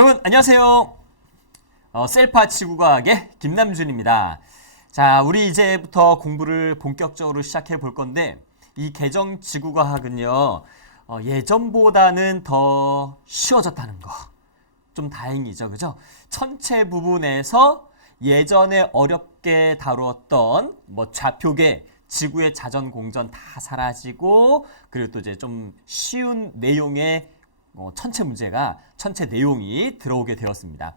여러분 안녕하세요. 셀파 지구과학의 김남준입니다. 자, 우리 이제부터 공부를 본격적으로 시작해 볼 건데 이 개정 지구과학은요 예전보다는 더 쉬워졌다는 거 좀 다행이죠, 그죠? 천체 부분에서 예전에 어렵게 다루었던 뭐 좌표계, 지구의 자전 공전 다 사라지고 그리고 또 이제 좀 쉬운 내용의 천체 문제가 천체 내용이 들어오게 되었습니다.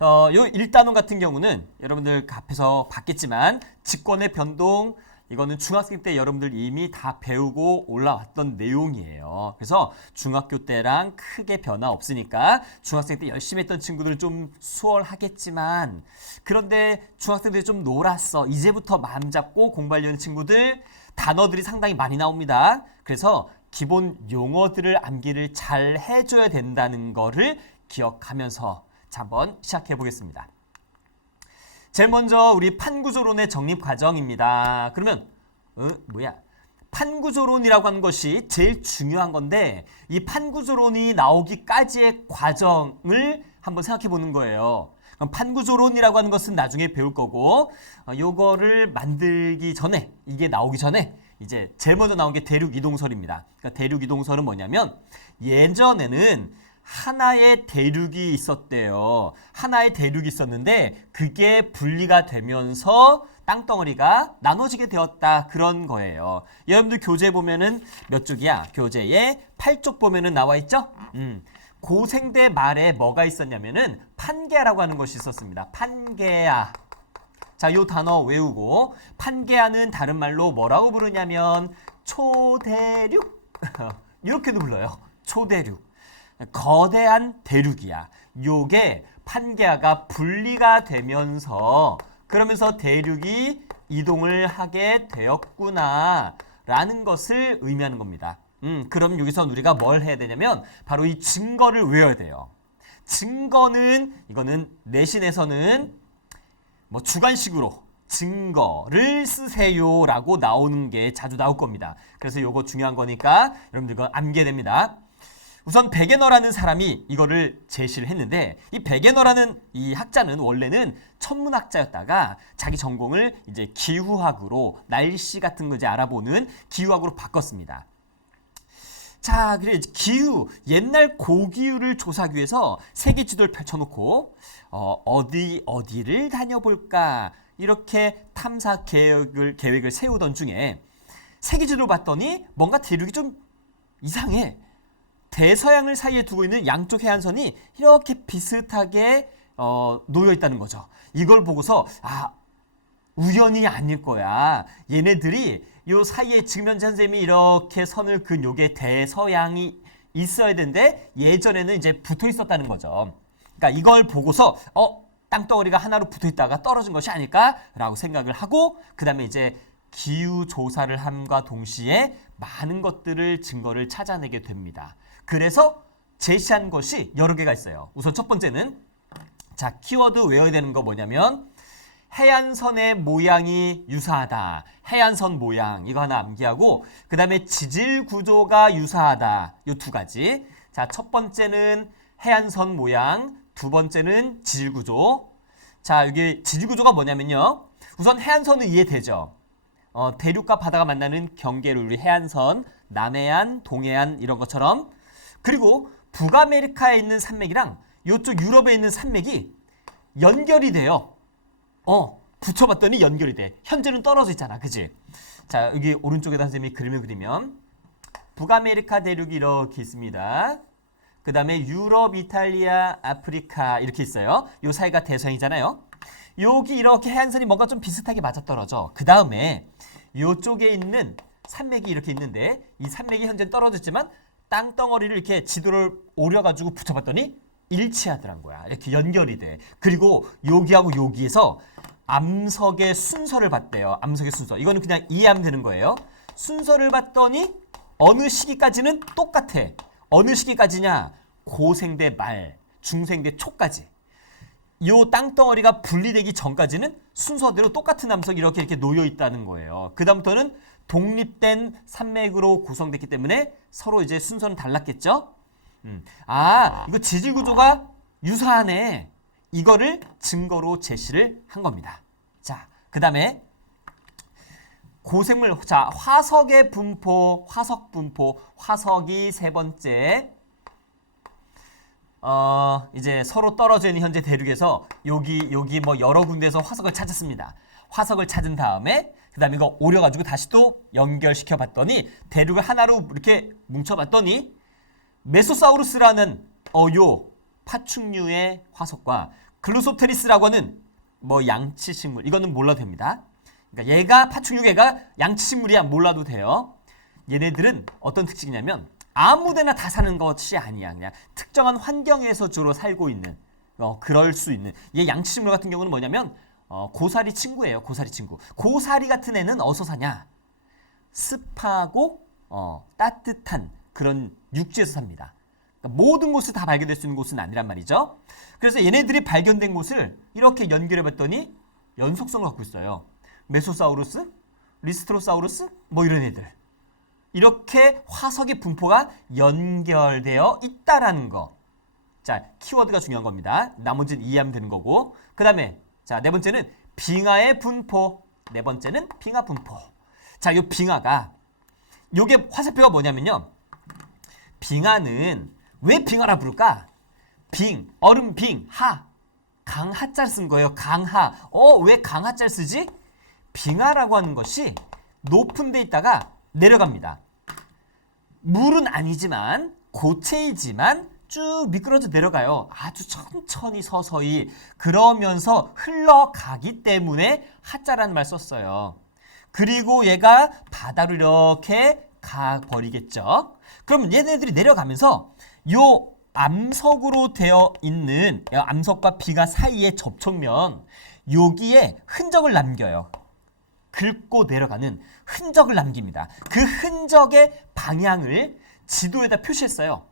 요 1단원 같은 경우는 여러분들 앞에서 봤겠지만 직권의 변동 이거는 중학생 때 여러분들 이미 다 배우고 올라왔던 내용이에요. 그래서 중학교 때랑 크게 변화 없으니까 중학생 때 열심히 했던 친구들 좀 수월하겠지만 그런데 중학생들이 좀 놀았어. 이제부터 마음 잡고 공부하려는 친구들 단어들이 상당히 많이 나옵니다. 그래서 기본 용어들을 암기를 잘 해줘야 된다는 거를 기억하면서 자, 한번 시작해 보겠습니다. 제일 먼저 우리 판구조론의 정립 과정입니다. 그러면 판구조론이라고 하는 것이 제일 중요한 건데 이 판구조론이 나오기까지의 과정을 한번 생각해 보는 거예요. 그럼 판구조론이라고 하는 것은 나중에 배울 거고 요거를 만들기 전에 이게 나오기 전에 이제 제일 먼저 나온 게 대륙이동설입니다. 그러니까 대륙이동설은 뭐냐면 예전에는 하나의 대륙이 있었대요. 하나의 대륙이 있었는데 그게 분리가 되면서 땅덩어리가 나눠지게 되었다. 그런 거예요. 여러분들 교재 보면은 몇 쪽이야? 교재에 8쪽 보면은 나와 있죠? 고생대 말에 뭐가 있었냐면은 판게아라고 하는 것이 있었습니다. 판게아. 자, 요 단어 외우고 판게아는 다른 말로 뭐라고 부르냐면 초대륙 이렇게도 불러요. 초대륙. 거대한 대륙이야. 요게 판게아가 분리가 되면서 그러면서 대륙이 이동을 하게 되었구나 라는 것을 의미하는 겁니다. 그럼 여기서 우리가 뭘 해야 되냐면 바로 이 증거를 외워야 돼요. 증거는 이거는 내신에서는 뭐 주관식으로 증거를 쓰세요 라고 나오는 게 자주 나올 겁니다. 그래서 요거 중요한 거니까 여러분들 이거 암기해야 됩니다. 우선 베게너라는 사람이 이거를 제시를 했는데 이 베게너라는 이 학자는 원래는 천문학자였다가 자기 전공을 이제 기후학으로 날씨 같은 거 이제 알아보는 기후학으로 바꿨습니다. 자, 그래 기후 옛날 고기후를 조사하기 위해서 세계 지도를 펼쳐놓고 어디를 다녀볼까 이렇게 탐사 계획을 세우던 중에 세계 지도를 봤더니 뭔가 대륙이 좀 이상해. 대서양을 사이에 두고 있는 양쪽 해안선이 이렇게 비슷하게 놓여 있다는 거죠. 이걸 보고서 우연이 아닐 거야. 얘네들이 요 사이에 지금 현재 선생님이 이렇게 선을 그은 요게 대서양이 있어야 되는데 예전에는 이제 붙어 있었다는 거죠. 그러니까 이걸 보고서 땅덩어리가 하나로 붙어 있다가 떨어진 것이 아닐까라고 생각을 하고 그 다음에 이제 기후 조사를 함과 동시에 많은 것들을 증거를 찾아내게 됩니다. 그래서 제시한 것이 여러 개가 있어요. 우선 첫 번째는 자 키워드 외워야 되는 거 뭐냐면 해안선의 모양이 유사하다. 해안선 모양 이거 하나 암기하고 그 다음에 지질 구조가 유사하다. 이 두 가지. 자, 첫 번째는 해안선 모양, 두 번째는 지질 구조. 자, 이게 지질 구조가 뭐냐면요. 우선 해안선은 이해되죠. 대륙과 바다가 만나는 경계를 우리 해안선, 남해안, 동해안 이런 것처럼 그리고 북아메리카에 있는 산맥이랑 이쪽 유럽에 있는 산맥이 연결이 돼요. 붙여봤더니 연결이 돼. 현재는 떨어져 있잖아. 그지? 자, 여기 오른쪽에다 선생님이 그림을 그리면 북아메리카 대륙이 이렇게 있습니다. 그 다음에 유럽, 이탈리아, 아프리카 이렇게 있어요. 요 사이가 대서양이잖아요. 여기 이렇게 해안선이 뭔가 좀 비슷하게 맞아떨어져. 그 다음에 이쪽에 있는 산맥이 이렇게 있는데 이 산맥이 현재 떨어졌지만 땅덩어리를 이렇게 지도를 오려가지고 붙여봤더니 일치하더란 거야. 이렇게 연결이 돼. 그리고 여기하고 여기에서 암석의 순서를 봤대요. 암석의 순서. 이거는 그냥 이해하면 되는 거예요. 순서를 봤더니 어느 시기까지는 똑같아. 어느 시기까지냐? 고생대 말, 중생대 초까지. 요 땅덩어리가 분리되기 전까지는 순서대로 똑같은 암석이 이렇게 놓여 있다는 거예요. 그 다음부터는 독립된 산맥으로 구성됐기 때문에 서로 이제 순서는 달랐겠죠? 이거 지질 구조가 유사하네. 이거를 증거로 제시를 한 겁니다. 자, 그 다음에 고생물, 자, 화석의 분포, 화석 분포, 화석이 세 번째. 이제 서로 떨어져 있는 현재 대륙에서 여기 뭐 여러 군데에서 화석을 찾았습니다. 화석을 찾은 다음에 그 다음에 이거 오려가지고 다시 또 연결시켜 봤더니 대륙을 하나로 이렇게 뭉쳐봤더니 메소사우루스라는 요 파충류의 화석과 글로소테리스라고 하는 뭐 양치식물, 이거는 몰라도 됩니다. 그러니까 얘가 파충류, 얘가 양치식물이야, 몰라도 돼요. 얘네들은 어떤 특징이냐면 아무데나 다 사는 것이 아니야. 그냥 특정한 환경에서 주로 살고 있는, 그럴 수 있는. 얘 양치식물 같은 경우는 뭐냐면 고사리 친구예요. 고사리 친구. 고사리 같은 애는 어디서 사냐? 습하고 따뜻한 그런 육지에서 삽니다. 그러니까 모든 곳을 다 발견될 수 있는 곳은 아니란 말이죠. 그래서 얘네들이 발견된 곳을 이렇게 연결해 봤더니 연속성을 갖고 있어요. 메소사우루스, 리스트로사우루스, 뭐 이런 애들. 이렇게 화석의 분포가 연결되어 있다라는 거. 자, 키워드가 중요한 겁니다. 나머지는 이해하면 되는 거고. 그 다음에 자, 네 번째는 빙하의 분포. 네 번째는 빙하 분포. 자, 이 빙하가, 요게 화살표가 뭐냐면요. 빙하는 왜 빙하라 부를까? 빙, 얼음 빙, 하. 강하자를 쓴 거예요. 강하. 왜 강하자를 쓰지? 빙하라고 하는 것이 높은 데 있다가 내려갑니다. 물은 아니지만 고체이지만 쭉 미끄러져 내려가요. 아주 천천히 서서히. 그러면서 흘러가기 때문에 하자라는 말 썼어요. 그리고 얘가 바다로 이렇게 가버리겠죠. 그럼 얘네들이 내려가면서 요 암석으로 되어 있는 암석과 빙하 사이의 접촉면, 여기에 흔적을 남겨요. 긁고 내려가는 흔적을 남깁니다. 그 흔적의 방향을 지도에다 표시했어요.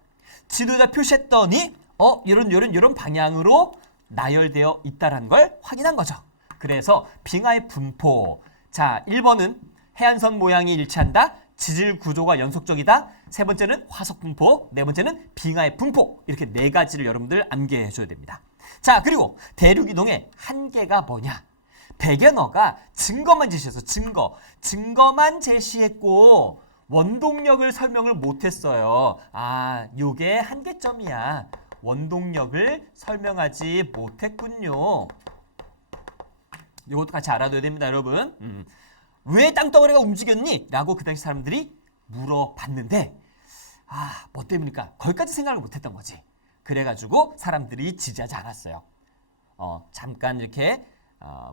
지도에다 표시했더니 이런 방향으로 나열되어 있다는 걸 확인한 거죠. 그래서 빙하의 분포. 자, 1번은 해안선 모양이 일치한다. 지질 구조가 연속적이다. 세 번째는 화석 분포. 네 번째는 빙하의 분포. 이렇게 네 가지를 여러분들 암기해 줘야 됩니다. 자, 그리고 대륙 이동의 한계가 뭐냐? 백연어가 증거만 제시해서 증거만 제시했고 원동력을 설명을 못했어요. 요게 한계점이야. 원동력을 설명하지 못했군요. 이것도 같이 알아둬야 됩니다, 여러분. 왜 땅덩어리가 움직였니? 라고 그 당시 사람들이 물어봤는데 뭐 때문일까? 거기까지 생각을 못했던 거지. 그래가지고 사람들이 지지하지 않았어요. 잠깐 이렇게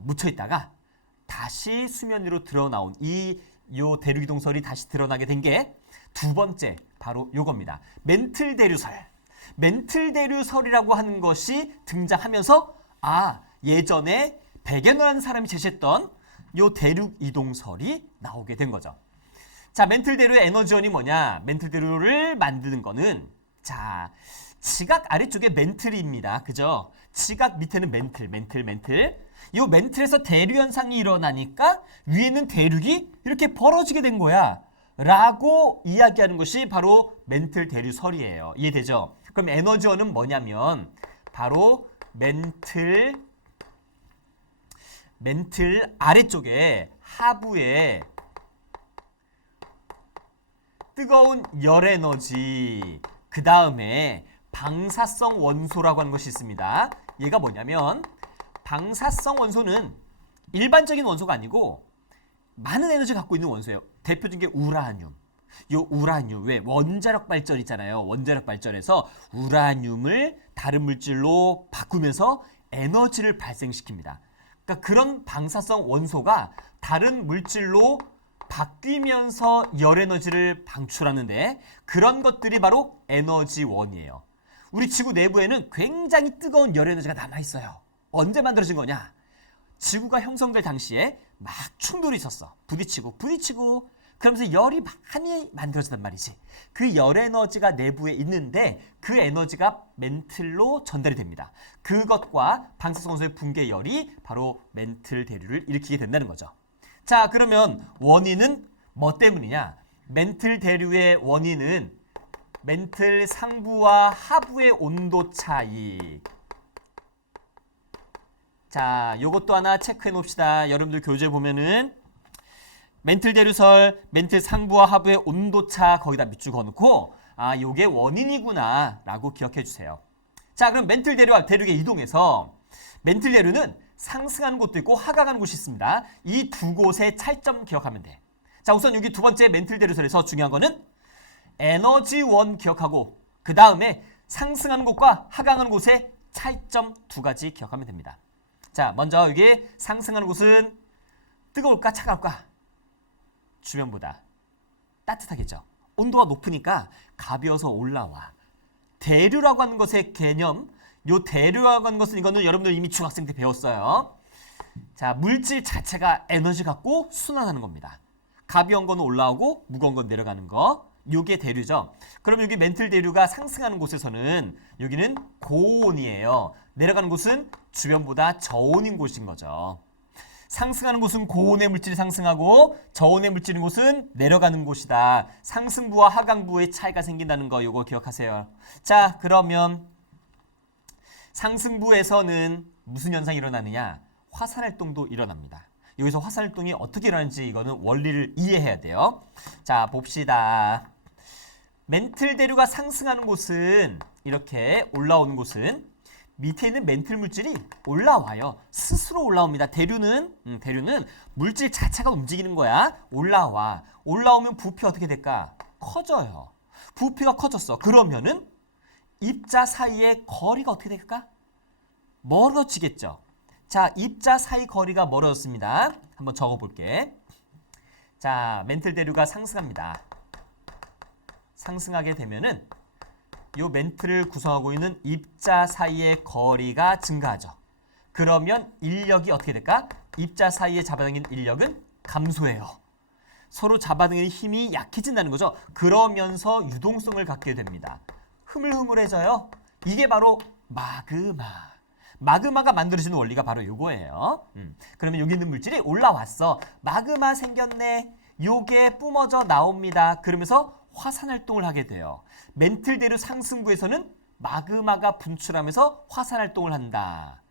묻혀 있다가 다시 수면 위로 드러나온 요 대륙 이동설이 다시 드러나게 된 게 두 번째, 바로 요겁니다. 멘틀 대류설. 멘틀 대류설이라고 하는 것이 등장하면서 예전에 백연어라는 사람이 제시했던 요 대륙 이동설이 나오게 된 거죠. 자, 멘틀 대류의 에너지원이 뭐냐? 멘틀 대류를 만드는 거는, 자, 지각 아래쪽에 멘틀입니다. 그죠? 지각 밑에는 멘틀. 이 멘틀에서 대류 현상이 일어나니까 위에는 대륙이 이렇게 벌어지게 된 거야. 라고 이야기하는 것이 바로 멘틀 대류설이에요. 이해되죠? 그럼 에너지원은 뭐냐면 바로 멘틀 아래쪽에 하부에 뜨거운 열 에너지, 그 다음에 방사성 원소라고 하는 것이 있습니다. 얘가 뭐냐면 방사성 원소는 일반적인 원소가 아니고 많은 에너지를 갖고 있는 원소예요. 대표적인 게 우라늄. 요 우라늄, 왜 원자력 발전 있잖아요. 원자력 발전에서 우라늄을 다른 물질로 바꾸면서 에너지를 발생시킵니다. 그러니까 그런 방사성 원소가 다른 물질로 바뀌면서 열 에너지를 방출하는데, 그런 것들이 바로 에너지원이에요. 우리 지구 내부에는 굉장히 뜨거운 열 에너지가 남아있어요. 언제 만들어진 거냐? 지구가 형성될 당시에 막 충돌이 있었어. 부딪히고 그러면서 열이 많이 만들어진단 말이지. 그 열 에너지가 내부에 있는데 그 에너지가 멘틀로 전달이 됩니다. 그것과 방사성 원소의 붕괴 열이 바로 멘틀 대류를 일으키게 된다는 거죠. 자, 그러면 원인은 뭐 때문이냐? 멘틀 대류의 원인은 멘틀 상부와 하부의 온도 차이. 자, 요것도 하나 체크해 놓읍시다. 여러분들 교재 보면은 멘틀 대류설, 멘틀 상부와 하부의 온도차 거기다 밑줄 그어놓고 아, 요게 원인이구나 라고 기억해 주세요. 자, 그럼 멘틀 대류와 대륙의 이동에서 멘틀 대류는 상승하는 곳도 있고 하강하는 곳이 있습니다. 이 두 곳의 차이점 기억하면 돼. 자, 우선 여기 두 번째 멘틀 대류설에서 중요한 거는 에너지원 기억하고 그 다음에 상승하는 곳과 하강하는 곳의 차이점 두 가지 기억하면 됩니다. 자, 먼저 여기 상승하는 곳은 뜨거울까 차가울까? 주변보다 따뜻하겠죠. 온도가 높으니까 가벼워서 올라와. 대류라고 하는 것의 개념, 요 대류라고 하는 것은 이거는 여러분들 이미 중학생 때 배웠어요. 자, 물질 자체가 에너지 갖고 순환하는 겁니다. 가벼운 건 올라오고 무거운 건 내려가는 거. 요게 대류죠. 그럼 여기 멘틀 대류가 상승하는 곳에서는 여기는 고온이에요. 내려가는 곳은 주변보다 저온인 곳인 거죠. 상승하는 곳은 고온의 물질이 상승하고 저온의 물질인 곳은 내려가는 곳이다. 상승부와 하강부의 차이가 생긴다는 거 요거 기억하세요. 자, 그러면 상승부에서는 무슨 현상이 일어나느냐? 화산활동도 일어납니다. 여기서 화산활동이 어떻게 일어나는지 이거는 원리를 이해해야 돼요. 자, 봅시다. 멘틀 대류가 상승하는 곳은 이렇게 올라오는 곳은 밑에 있는 멘틀 물질이 올라와요. 스스로 올라옵니다. 대류는 물질 자체가 움직이는 거야. 올라와. 올라오면 부피 어떻게 될까? 커져요. 부피가 커졌어. 그러면은 입자 사이의 거리가 어떻게 될까? 멀어지겠죠. 자, 입자 사이 거리가 멀어졌습니다. 한번 적어볼게. 자, 멘틀 대류가 상승합니다. 상승하게 되면은 이 멘틀을 구성하고 있는 입자 사이의 거리가 증가하죠. 그러면 인력이 어떻게 될까? 입자 사이에 잡아당긴 인력은 감소해요. 서로 잡아당기는 힘이 약해진다는 거죠. 그러면서 유동성을 갖게 됩니다. 흐물흐물해져요. 이게 바로 마그마. 마그마가 만들어지는 원리가 바로 요거예요. 그러면 여기 있는 물질이 올라왔어. 마그마 생겼네. 요게 뿜어져 나옵니다. 그러면서 화산활동을 하게 돼요. 멘틀 대류 상승부에서는 마그마가 분출하면서 화산활동을 한다.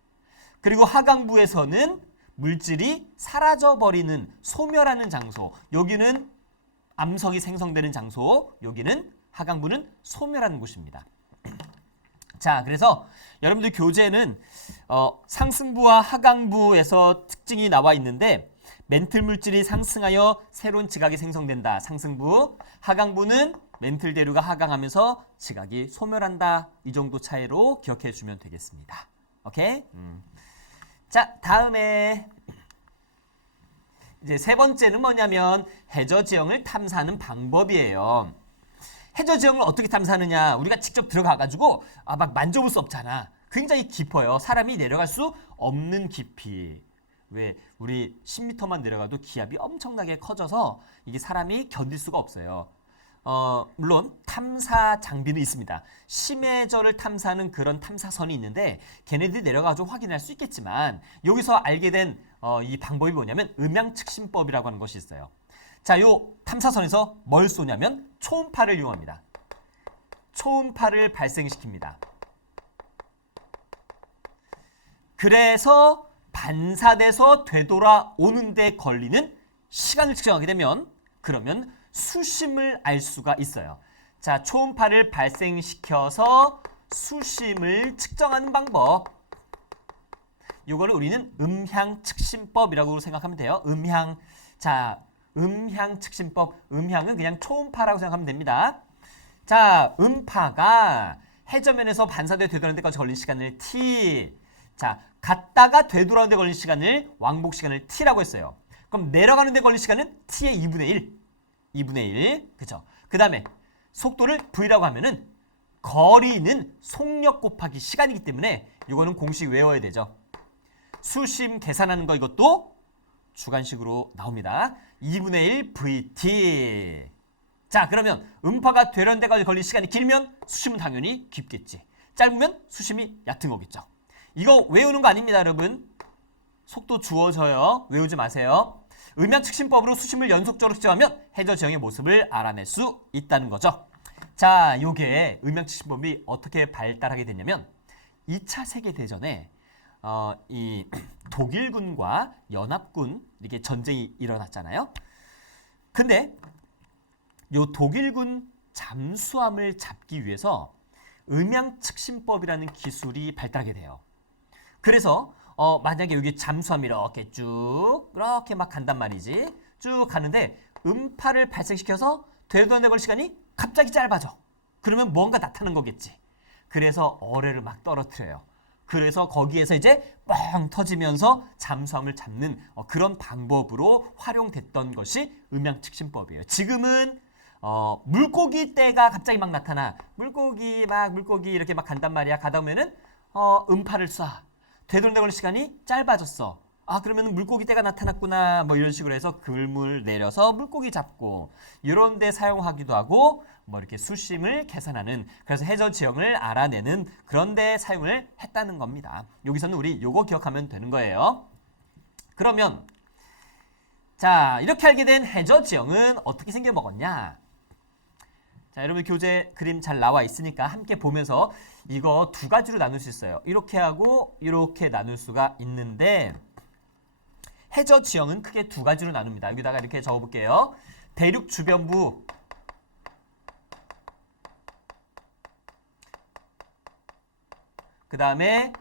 그리고 하강부에서는 물질이 사라져버리는 소멸하는 장소. 여기는 암석이 생성되는 장소. 여기는 하강부는 소멸하는 곳입니다. 자, 그래서 여러분들 교재에는 상승부와 하강부에서 특징이 나와 있는데 멘틀 물질이 상승하여 새로운 지각이 생성된다. 상승부. 하강부는 멘틀 대류가 하강하면서 지각이 소멸한다. 이 정도 차이로 기억해 주면 되겠습니다. 오케이? 자, 다음에 이제 세 번째는 뭐냐면 해저 지형을 탐사하는 방법이에요. 해저 지형을 어떻게 탐사하느냐? 우리가 직접 들어가가지고 막 만져볼 수 없잖아. 굉장히 깊어요. 사람이 내려갈 수 없는 깊이. 왜? 우리 10m만 내려가도 기압이 엄청나게 커져서 이게 사람이 견딜 수가 없어요. 물론 탐사 장비는 있습니다. 심해저를 탐사하는 그런 탐사선이 있는데 걔네들이 내려가서 확인할 수 있겠지만 여기서 알게 된 이 방법이 뭐냐면 음향측심법이라고 하는 것이 있어요. 자, 요 탐사선에서 뭘 쏘냐면 초음파를 이용합니다. 초음파를 발생시킵니다. 그래서 반사돼서 되돌아오는 데 걸리는 시간을 측정하게 되면 그러면 수심을 알 수가 있어요. 자, 초음파를 발생시켜서 수심을 측정하는 방법. 이거를 우리는 음향측심법이라고 생각하면 돼요. 자, 음향측심법. 음향은 그냥 초음파라고 생각하면 됩니다. 자, 음파가 해저면에서 반사돼 되돌아오는 데까지 걸린 시간을 t. 자, 갔다가 되돌아오는 데 걸린 시간을 왕복 시간을 t라고 했어요. 그럼 내려가는 데 걸린 시간은 t의 2분의 1. 2분의 1. 그죠? 그 다음에 속도를 v라고 하면은 거리는 속력 곱하기 시간이기 때문에 이거는 공식 외워야 되죠. 수심 계산하는 거 이것도 주관식으로 나옵니다. 2분의 1 vt. 자, 그러면 음파가 되려는 데까지 걸린 시간이 길면 수심은 당연히 깊겠지. 짧으면 수심이 얕은 거겠죠. 이거 외우는 거 아닙니다, 여러분. 속도 주어져요. 외우지 마세요. 음향측심법으로 수심을 연속적으로 측정하면 해저 지형의 모습을 알아낼 수 있다는 거죠. 자, 요게 음향측심법이 어떻게 발달하게 됐냐면 2차 세계대전에 이 독일군과 연합군 이렇게 전쟁이 일어났잖아요. 근데 요 독일군 잠수함을 잡기 위해서 음양측신법이라는 기술이 발달하게 돼요. 그래서 만약에 여기 잠수함이 이렇게 쭉 이렇게 막 간단 말이지. 쭉 가는데 음파를 발생시켜서 되돌아내볼 시간이 갑자기 짧아져. 그러면 뭔가 나타난 거겠지. 그래서 어뢰를 막 떨어뜨려요. 그래서 거기에서 이제 뻥 터지면서 잠수함을 잡는 그런 방법으로 활용됐던 것이 음양측신법이에요. 지금은 물고기 떼가 갑자기 막 나타나. 물고기 이렇게 막 간단 말이야. 가다 보면은 음파를 쏴. 되돌아내볼 시간이 짧아졌어. 그러면 물고기 떼가 나타났구나. 뭐 이런 식으로 해서 그물 내려서 물고기 잡고 이런 데 사용하기도 하고 뭐 이렇게 수심을 계산하는 그래서 해저 지형을 알아내는 그런 데 사용을 했다는 겁니다. 여기서는 우리 요거 기억하면 되는 거예요. 그러면 자, 이렇게 알게 된 해저 지형은 어떻게 생겨 먹었냐? 자, 여러분 교재 그림 잘 나와 있으니까 함께 보면서 이거 두 가지로 나눌 수 있어요. 이렇게 하고 이렇게 나눌 수가 있는데 해저 지형은 크게 두 가지로 나눕니다. 여기다가 이렇게 적어볼게요. 대륙 주변부 그 다음에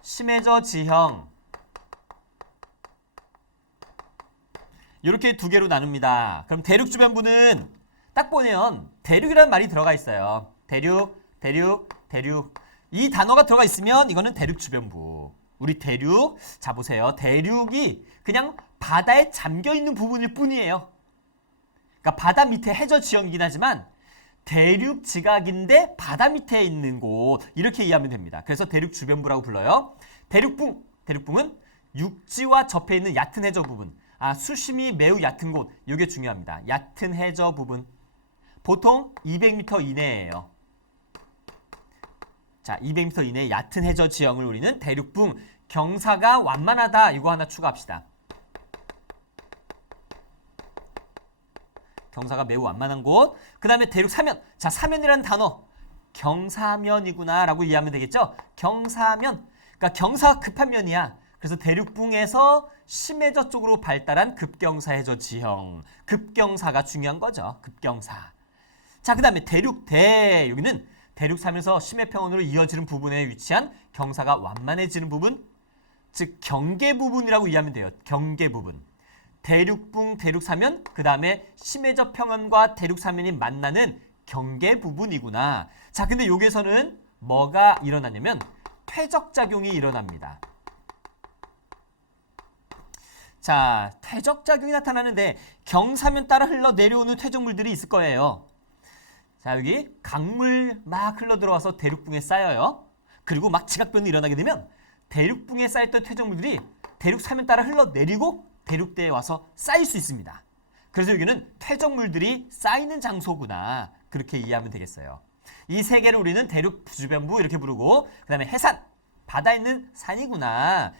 심해저 지형 이렇게 두 개로 나눕니다. 그럼 대륙 주변부는 딱 보면 대륙이라는 말이 들어가 있어요. 대륙. 이 단어가 들어가 있으면 이거는 대륙 주변부. 우리 대륙, 자 보세요. 대륙이 그냥 바다에 잠겨있는 부분일 뿐이에요. 그러니까 바다 밑에 해저 지형이긴 하지만 대륙 지각인데 바다 밑에 있는 곳 이렇게 이해하면 됩니다. 그래서 대륙 주변부라고 불러요. 대륙붕은 육지와 접해 있는 얕은 해저 부분. 수심이 매우 얕은 곳. 이게 중요합니다. 얕은 해저 부분. 보통 200m 이내예요. 자, 200m 이내 얕은 해저 지형을 우리는 대륙붕, 경사가 완만하다 이거 하나 추가합시다. 경사가 매우 완만한 곳. 그 다음에 대륙 사면. 자, 사면이라는 단어 경사면이구나 라고 이해하면 되겠죠. 경사면. 그러니까 경사가 급한 면이야. 그래서 대륙붕에서 심해저 쪽으로 발달한 급경사 해저 지형. 급경사가 중요한 거죠. 급경사. 자, 그 다음에 대륙대. 여기는 대륙 사면서 심해평원으로 이어지는 부분에 위치한 경사가 완만해지는 부분, 즉 경계 부분이라고 이해하면 돼요. 경계 부분. 대륙붕, 대륙사면, 그 다음에 심해저 평원과 대륙사면이 만나는 경계 부분이구나. 자, 근데 여기에서는 뭐가 일어나냐면 퇴적작용이 일어납니다. 자, 퇴적작용이 나타나는데 경사면 따라 흘러내려오는 퇴적물들이 있을 거예요. 자, 여기 강물 막 흘러들어와서 대륙붕에 쌓여요. 그리고 막 지각변이 일어나게 되면 대륙붕에 쌓였던 퇴적물들이 대륙 사면 따라 흘러내리고 대륙대에 와서 쌓일 수 있습니다. 그래서 여기는 퇴적물들이 쌓이는 장소구나. 그렇게 이해하면 되겠어요. 이 세 개를 우리는 대륙 주변부 이렇게 부르고 그 다음에 해산, 바다에 있는 산이구나.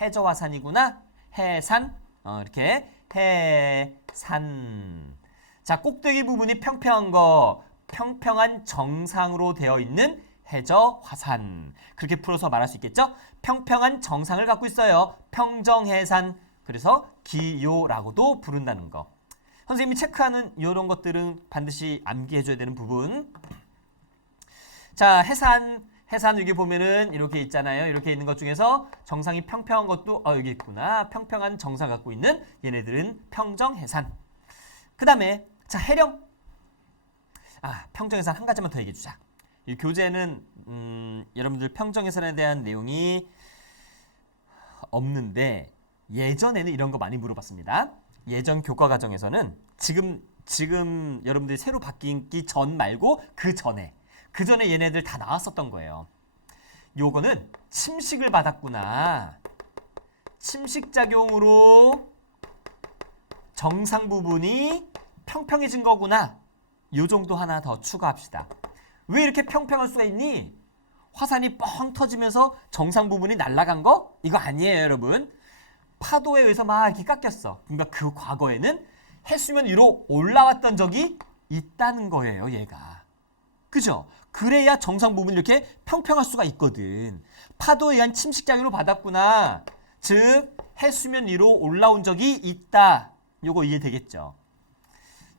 해저화산이구나. 해산, 이렇게 해산. 자, 꼭대기 부분이 평평한 거, 평평한 정상으로 되어 있는 해저 화산. 그렇게 풀어서 말할 수 있겠죠? 평평한 정상을 갖고 있어요. 평정해산. 그래서 기요라고도 부른다는 거. 선생님이 체크하는 이런 것들은 반드시 암기해줘야 되는 부분. 자, 해산 여기 보면은 이렇게 있잖아요. 이렇게 있는 것 중에서 정상이 평평한 것도 여기 있구나. 평평한 정상 갖고 있는 얘네들은 평정해산. 그 다음에 자, 해령. 평정해산 한 가지만 더 얘기해 주자. 이 교재는 여러분들 평정해산에 대한 내용이 없는데 예전에는 이런 거 많이 물어봤습니다. 예전 교과 과정에서는 지금 여러분들이 새로 바뀌기 전 말고 그 전에 얘네들 다 나왔었던 거예요. 요거는 침식을 받았구나. 침식작용으로 정상 부분이 평평해진 거구나. 요 정도 하나 더 추가합시다. 왜 이렇게 평평할 수가 있니? 화산이 뻥 터지면서 정상 부분이 날아간 거? 이거 아니에요, 여러분. 파도에 의해서 막 이렇게 깎였어. 그러니까 그 과거에는 해수면 위로 올라왔던 적이 있다는 거예요, 얘가. 그죠? 그래야 정상 부분이 이렇게 평평할 수가 있거든. 파도에 의한 침식 작용을 받았구나. 즉 해수면 위로 올라온 적이 있다. 요거 이해되겠죠?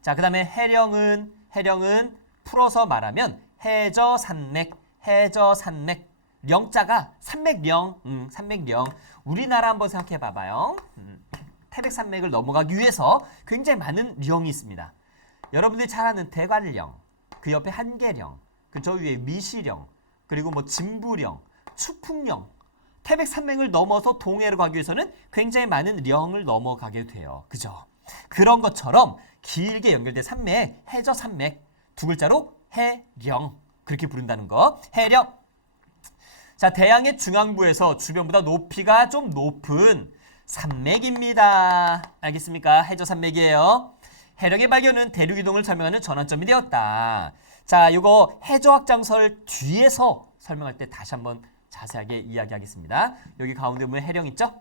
자, 그 다음에 해령은 풀어서 말하면 해저산맥, 령자가 산맥령, 산맥령. 우리나라 한번 생각해 봐봐요. 태백산맥을 넘어가기 위해서 굉장히 많은 령이 있습니다. 여러분들이 잘 아는 대관령, 그 옆에 한계령, 그 저 위에 미시령, 그리고 뭐 진부령, 추풍령. 태백산맥을 넘어서 동해로 가기 위해서는 굉장히 많은 령을 넘어가게 돼요. 그죠? 그런 것처럼 길게 연결된 산맥, 해저산맥, 두 글자로 해령. 그렇게 부른다는 거. 해령. 자, 대양의 중앙부에서 주변보다 높이가 좀 높은 산맥입니다. 알겠습니까? 해저산맥이에요. 해령의 발견은 대륙 이동을 설명하는 전환점이 되었다. 자, 요거 해저확장설 뒤에서 설명할 때 다시 한번 자세하게 이야기하겠습니다. 여기 가운데 보면 해령 있죠?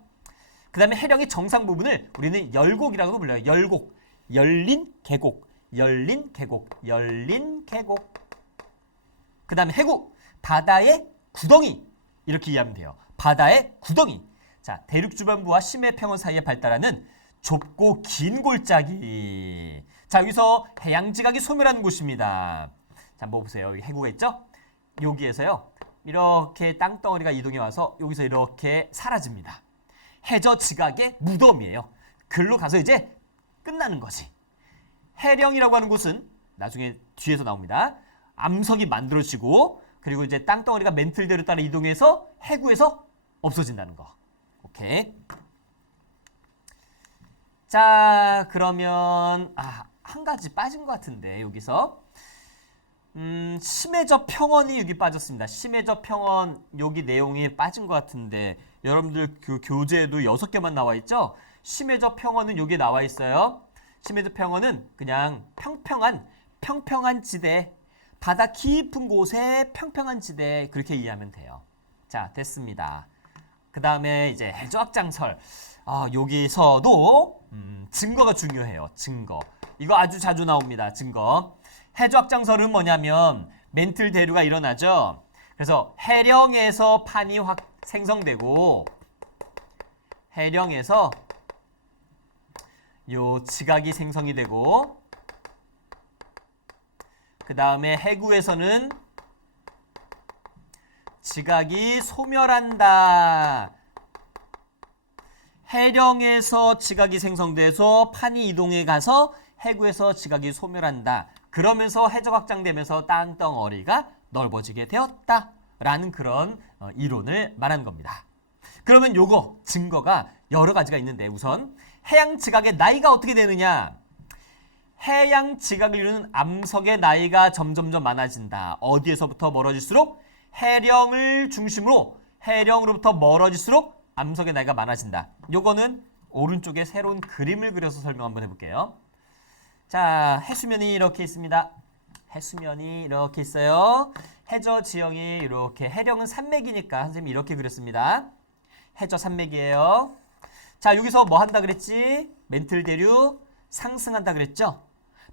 그 다음에 해령의 정상 부분을 우리는 열곡이라고 불러요. 열곡. 열린 계곡. 그 다음에 해구. 바다의 구덩이. 이렇게 이해하면 돼요. 바다의 구덩이. 자, 대륙 주변부와 심해 평원 사이에 발달하는 좁고 긴 골짜기. 자, 여기서 해양지각이 소멸하는 곳입니다. 자, 한번 보세요. 여기 해구가 있죠? 여기에서요. 이렇게 땅덩어리가 이동해 와서 여기서 이렇게 사라집니다. 해저 지각의 무덤이에요. 글로 가서 이제 끝나는 거지. 해령이라고 하는 곳은 나중에 뒤에서 나옵니다. 암석이 만들어지고 그리고 이제 땅덩어리가 멘틀대로 따라 이동해서 해구에서 없어진다는 거. 오케이. 자, 그러면 한 가지 빠진 것 같은데 여기서 심해저 평원이 여기 빠졌습니다. 심해저 평원 여기 내용이 빠진 것 같은데 여러분들 그 교재에도 6개만 나와 있죠? 심해저 평원은 여기 나와 있어요. 심해저 평원은 그냥 평평한 지대, 바다 깊은 곳에 평평한 지대 그렇게 이해하면 돼요. 자, 됐습니다. 그 다음에 이제 해저확장설. 여기서도 증거가 중요해요. 증거. 이거 아주 자주 나옵니다. 증거. 해저확장설은 뭐냐면 멘틀 대류가 일어나죠. 그래서 해령에서 판이 생성되고 해령에서 요 지각이 생성이 되고 그 다음에 해구에서는 지각이 소멸한다. 해령에서 지각이 생성돼서 판이 이동해 가서 해구에서 지각이 소멸한다. 그러면서 해적 확장되면서 땅덩어리가 넓어지게 되었다라는 그런 이론을 말하는 겁니다. 그러면 요거 증거가 여러 가지가 있는데 우선 해양 지각의 나이가 어떻게 되느냐? 해양 지각을 이루는 암석의 나이가 점점점 많아진다. 어디에서부터 멀어질수록 해령을 중심으로 해령으로부터 멀어질수록 암석의 나이가 많아진다. 요거는 오른쪽에 새로운 그림을 그려서 설명 한번 해볼게요. 자, 해수면이 이렇게 있습니다. 해수면이 이렇게 있어요. 해저 지형이 이렇게 해령은 산맥이니까 선생님이 이렇게 그렸습니다. 해저 산맥이에요. 자, 여기서 뭐 한다 그랬지? 멘틀 대류 상승한다 그랬죠?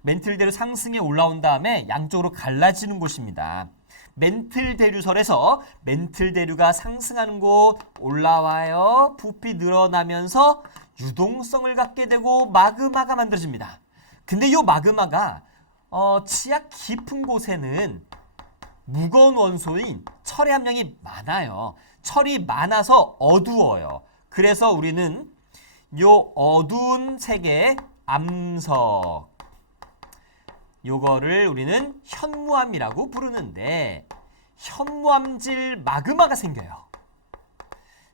멘틀 대류 상승에 올라온 다음에 양쪽으로 갈라지는 곳입니다. 멘틀 대류설에서 멘틀 대류가 상승하는 곳 올라와요. 부피 늘어나면서 유동성을 갖게 되고 마그마가 만들어집니다. 근데 이 마그마가 치약 깊은 곳에는 무거운 원소인 철의 함량이 많아요. 철이 많아서 어두워요. 그래서 우리는 이 어두운 색의 암석 요거를 우리는 현무암이라고 부르는데 현무암질 마그마가 생겨요.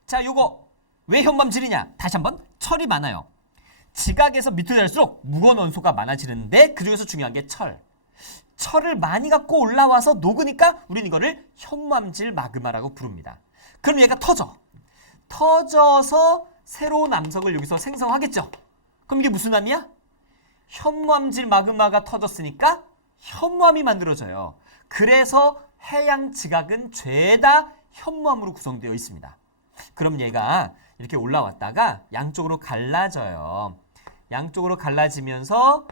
자, 요거 왜 현무암질이냐? 다시 한번 철이 많아요. 지각에서 밑으로 갈수록 무거운 원소가 많아지는데 그중에서 중요한 게 철. 철을 많이 갖고 올라와서 녹으니까 우리는 이거를 현무암질 마그마라고 부릅니다. 그럼 얘가 터져서 새로운 암석을 여기서 생성하겠죠. 그럼 이게 무슨 암이야? 현무암질 마그마가 터졌으니까 현무암이 만들어져요. 그래서 해양 지각은 죄다 현무암으로 구성되어 있습니다. 그럼 얘가 이렇게 올라왔다가 양쪽으로 갈라져요. 양쪽으로 갈라지면서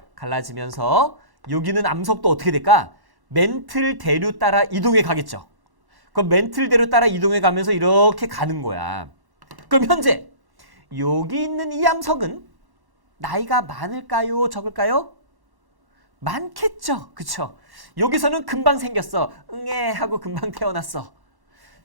여기는 암석도 어떻게 될까? 멘틀대로 따라 이동해 가겠죠. 그럼 멘틀대로 따라 이동해 가면서 이렇게 가는 거야. 그럼 현재 여기 있는 이 암석은 나이가 많을까요? 적을까요? 많겠죠. 그쵸? 여기서는 금방 생겼어. 응애 하고 금방 태어났어.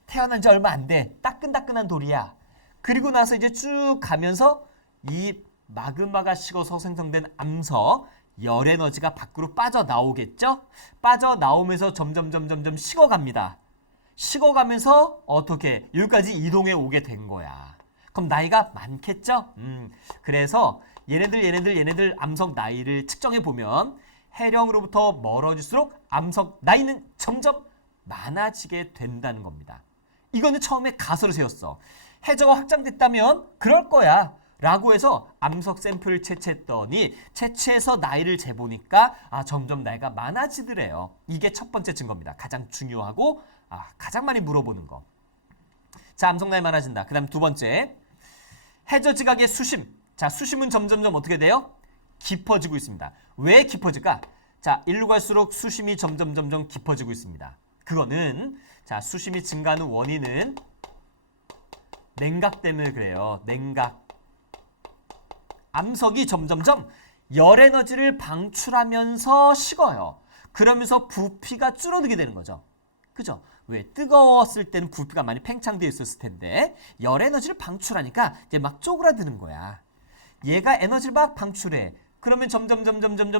태어난 지 얼마 안 돼. 따끈따끈한 돌이야. 그리고 나서 이제 쭉 가면서 이 마그마가 식어서 생성된 암석, 열 에너지가 밖으로 빠져나오겠죠? 빠져나오면서 점점 식어갑니다. 식어가면서 어떻게 여기까지 이동해 오게 된 거야. 그럼 나이가 많겠죠? 그래서 얘네들 암석 나이를 측정해 보면 해령으로부터 멀어질수록 암석 나이는 점점 많아지게 된다는 겁니다. 이거는 처음에 가설을 세웠어. 해저가 확장됐다면 그럴 거야 라고 해서 암석 샘플을 채취했더니 채취해서 나이를 재보니까 점점 나이가 많아지더래요. 이게 첫 번째 증거입니다. 가장 중요하고 가장 많이 물어보는 거. 자, 암석 나이 많아진다. 그 다음 두 번째, 해저 지각의 수심. 자, 수심은 점점점 어떻게 돼요? 깊어지고 있습니다. 왜 깊어질까? 자, 일로 갈수록 수심이 점점 깊어지고 있습니다. 그거는 자, 수심이 증가하는 원인은 냉각 때문에 그래요. 냉각. 암석이 점점점 열 에너지를 방출하면서 식어요. 그러면서 부피가 줄어들게 되는 거죠. 그죠? 왜? 뜨거웠을 때는 부피가 많이 팽창되어 있었을 텐데 열 에너지를 방출하니까 이제 막 쪼그라드는 거야. 얘가 에너지를 막 방출해. 그러면 점점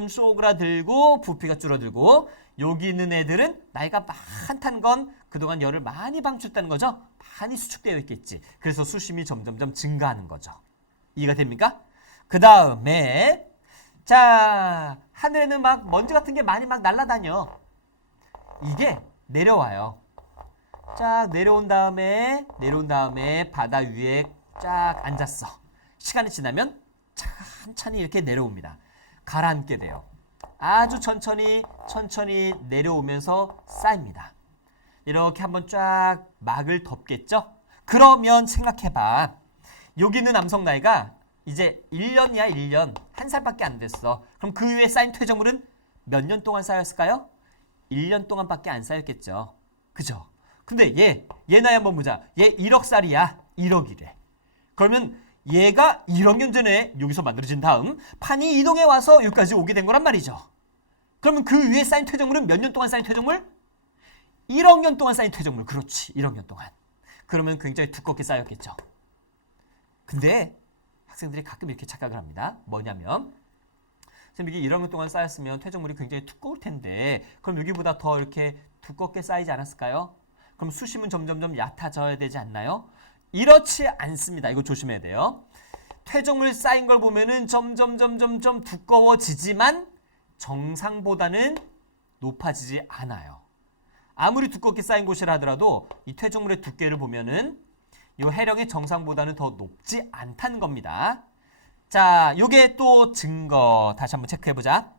쪼그라들고 부피가 줄어들고 여기 있는 애들은 나이가 많다는 건 그동안 열을 많이 방출했다는 거죠. 많이 수축되어 있겠지. 그래서 수심이 점점 증가하는 거죠. 이해가 됩니까? 그 다음에 자, 하늘에는 막 먼지 같은 게 많이 막 날아다녀. 이게 내려와요. 쫙 내려온 다음에 바다 위에 쫙 앉았어. 시간이 지나면 천천히 이렇게 내려옵니다. 가라앉게 돼요. 아주 천천히 내려오면서 쌓입니다. 이렇게 한번 쫙 막을 덮겠죠? 그러면 생각해봐. 여기 있는 암석 나이가 이제 1년이야 1년. 한 살밖에 안 됐어. 그럼 그 위에 쌓인 퇴적물은 몇 년 동안 쌓였을까요? 1년 동안밖에 안 쌓였겠죠. 그죠? 근데 얘 나이 한번 보자. 얘 1억 살이야. 1억이래. 그러면 얘가 1억 년 전에 여기서 만들어진 다음 판이 이동해 와서 여기까지 오게 된 거란 말이죠. 그러면 그 위에 쌓인 퇴적물은 몇 년 동안 쌓인 퇴적물? 1억 년 동안 쌓인 퇴적물. 그렇지. 1억 년 동안. 그러면 굉장히 두껍게 쌓였겠죠. 근데 학생들이 가끔 이렇게 착각을 합니다. 뭐냐면 선생님 이게 1억 년 동안 쌓였으면 퇴적물이 굉장히 두꺼울 텐데 그럼 여기보다 더 이렇게 두껍게 쌓이지 않았을까요? 그럼 수심은 점점 얕아져야 되지 않나요? 이렇지 않습니다. 이거 조심해야 돼요. 퇴적물 쌓인 걸 보면은 점점 두꺼워지지만 정상보다는 높아지지 않아요. 아무리 두껍게 쌓인 곳이라 하더라도 이 퇴적물의 두께를 보면은 이 해령의 정상보다는 더 높지 않다는 겁니다. 자, 요게 또 증거 다시 한번 체크해보자.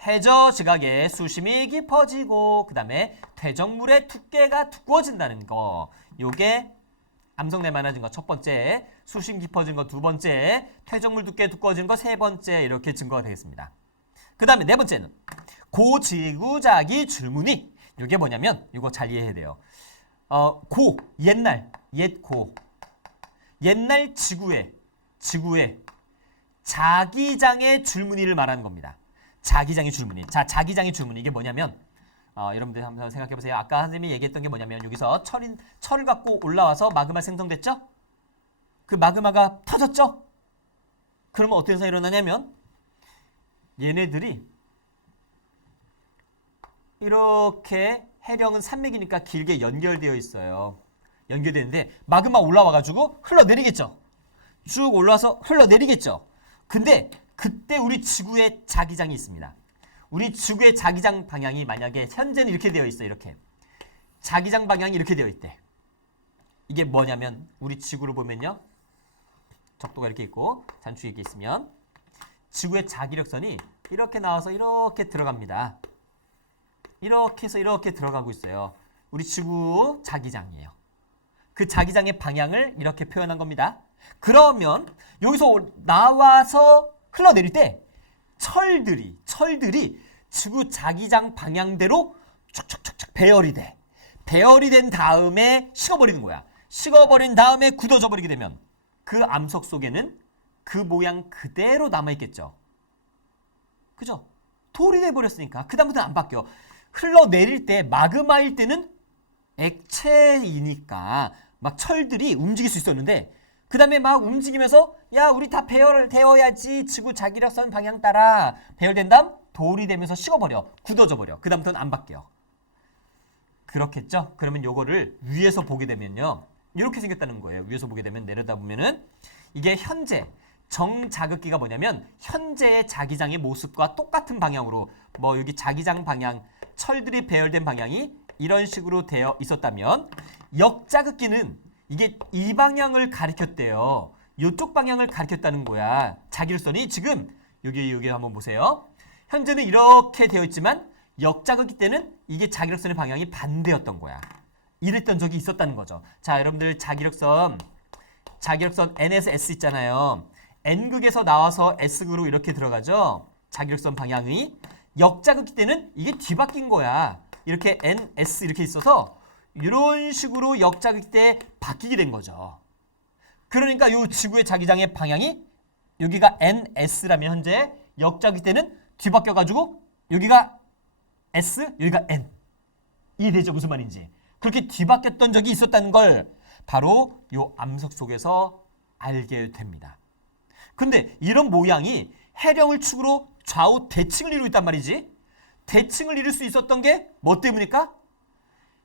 해저 지각의 수심이 깊어지고 그 다음에 퇴적물의 두께가 두꺼워진다는 거. 요게 암석 나이 많아진 거 첫 번째, 수심 깊어진 거 두 번째, 퇴적물 두께 두꺼워진 거 세 번째 이렇게 증거가 되겠습니다. 그 다음에 네 번째는 고지구자기 줄무늬. 요게 뭐냐면 이거 잘 이해해야 돼요. 옛날 지구의 자기장의 줄무늬를 말하는 겁니다. 자기장의 줄무늬. 자, 자기장의 줄무늬 이게 뭐냐면 여러분들 한번 생각해 보세요. 아까 선생님이 얘기했던 게 뭐냐면 여기서 철을 갖고 올라와서 마그마 생성됐죠? 그 마그마가 터졌죠? 그러면 어떤 현상이 일어나냐면 얘네들이 이렇게 해령은 산맥이니까 길게 연결되어 있어요. 연결되는데 마그마 올라와가지고 흘러내리겠죠. 쭉 올라와서 흘러내리겠죠. 근데 그때 우리 지구에 자기장이 있습니다. 우리 지구의 자기장 방향이 만약에 현재는 이렇게 되어 있어요. 이렇게. 자기장 방향이 이렇게 되어 있대. 이게 뭐냐면 우리 지구를 보면요. 적도가 이렇게 있고 단축이 이렇게 있으면 지구의 자기력선이 이렇게 나와서 이렇게 들어갑니다. 이렇게 해서 이렇게 들어가고 있어요. 우리 지구 자기장이에요. 그 자기장의 방향을 이렇게 표현한 겁니다. 그러면 여기서 나와서 흘러내릴 때 철들이 지구 자기장 방향대로 촉촉촉촉 배열이 돼. 배열이 된 다음에 식어버리는 거야. 식어버린 다음에 굳어져 버리게 되면 그 암석 속에는 그 모양 그대로 남아있겠죠. 그죠? 돌이 돼버렸으니까 그 다음부터는 안 바뀌어. 흘러내릴 때 마그마일 때는 액체이니까 막 철들이 움직일 수 있었는데 그 다음에 막 움직이면서 야 우리 다 배열되어야지 지구 자기력선 방향 따라 배열된 다음 돌이 되면서 식어버려. 굳어져 버려. 그 다음부터는 안 바뀌어. 그렇겠죠? 그러면 요거를 위에서 보게 되면요. 이렇게 생겼다는 거예요. 위에서 보게 되면 내려다보면은 이게 현재 정자극기가 뭐냐면 현재의 자기장의 모습과 똑같은 방향으로 뭐 여기 자기장 방향 철들이 배열된 방향이 이런 식으로 되어 있었다면 역자극기는 이게 이 방향을 가리켰대요. 이쪽 방향을 가리켰다는 거야. 자기력선이 지금 여기 한번 보세요. 현재는 이렇게 되어 있지만 역자극기 때는 이게 자기력선의 방향이 반대였던 거야. 이랬던 적이 있었다는 거죠. 자, 여러분들 자기력선 N에서 S 있잖아요. N극에서 나와서 S극으로 이렇게 들어가죠. 자기력선 방향이 역자극기 때는 이게 뒤바뀐 거야. 이렇게 N, S 이렇게 있어서 이런 식으로 역자극기 때 바뀌게 된 거죠. 그러니까 이 지구의 자기장의 방향이 여기가 N, S라면 현재 역자극기 때는 뒤바뀌어가지고 여기가 S, 여기가 N. 이해되죠? 무슨 말인지. 그렇게 뒤바뀌었던 적이 있었다는 걸 바로 이 암석 속에서 알게 됩니다. 근데 이런 모양이 해령을 축으로 좌우 대칭을 이루고 있단 말이지. 대칭을 이룰 수 있었던 게 뭐 때문일까?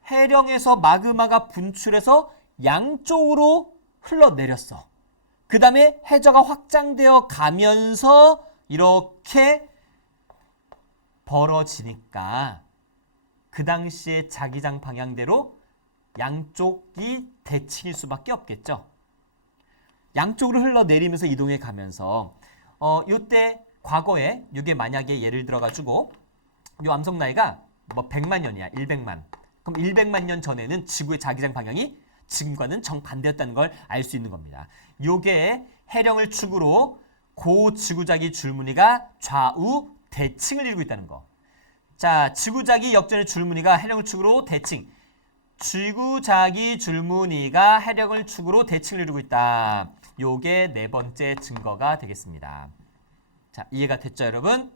해령에서 마그마가 분출해서 양쪽으로 흘러내렸어. 그 다음에 해저가 확장되어 가면서 이렇게 벌어지니까 그 당시에 자기장 방향대로 양쪽이 대칭일 수밖에 없겠죠. 양쪽으로 흘러내리면서 이동해 가면서 요때 과거에 이게 만약에 예를 들어 가지고 요 암석 나이가 뭐 100만 년이야. 100만. 그럼 100만 년 전에는 지구의 자기장 방향이 지금과는 정반대였다는 걸 알 수 있는 겁니다. 요게 해령을 축으로 고지구자기 줄무늬가 좌우 대칭을 이루고 있다는 거. 자, 지구자기 역전의 줄무늬가 해령을 축으로 대칭. 지구자기 줄무늬가 해령을 축으로 대칭을 이루고 있다. 요게 네 번째 증거가 되겠습니다. 자, 이해가 됐죠, 여러분?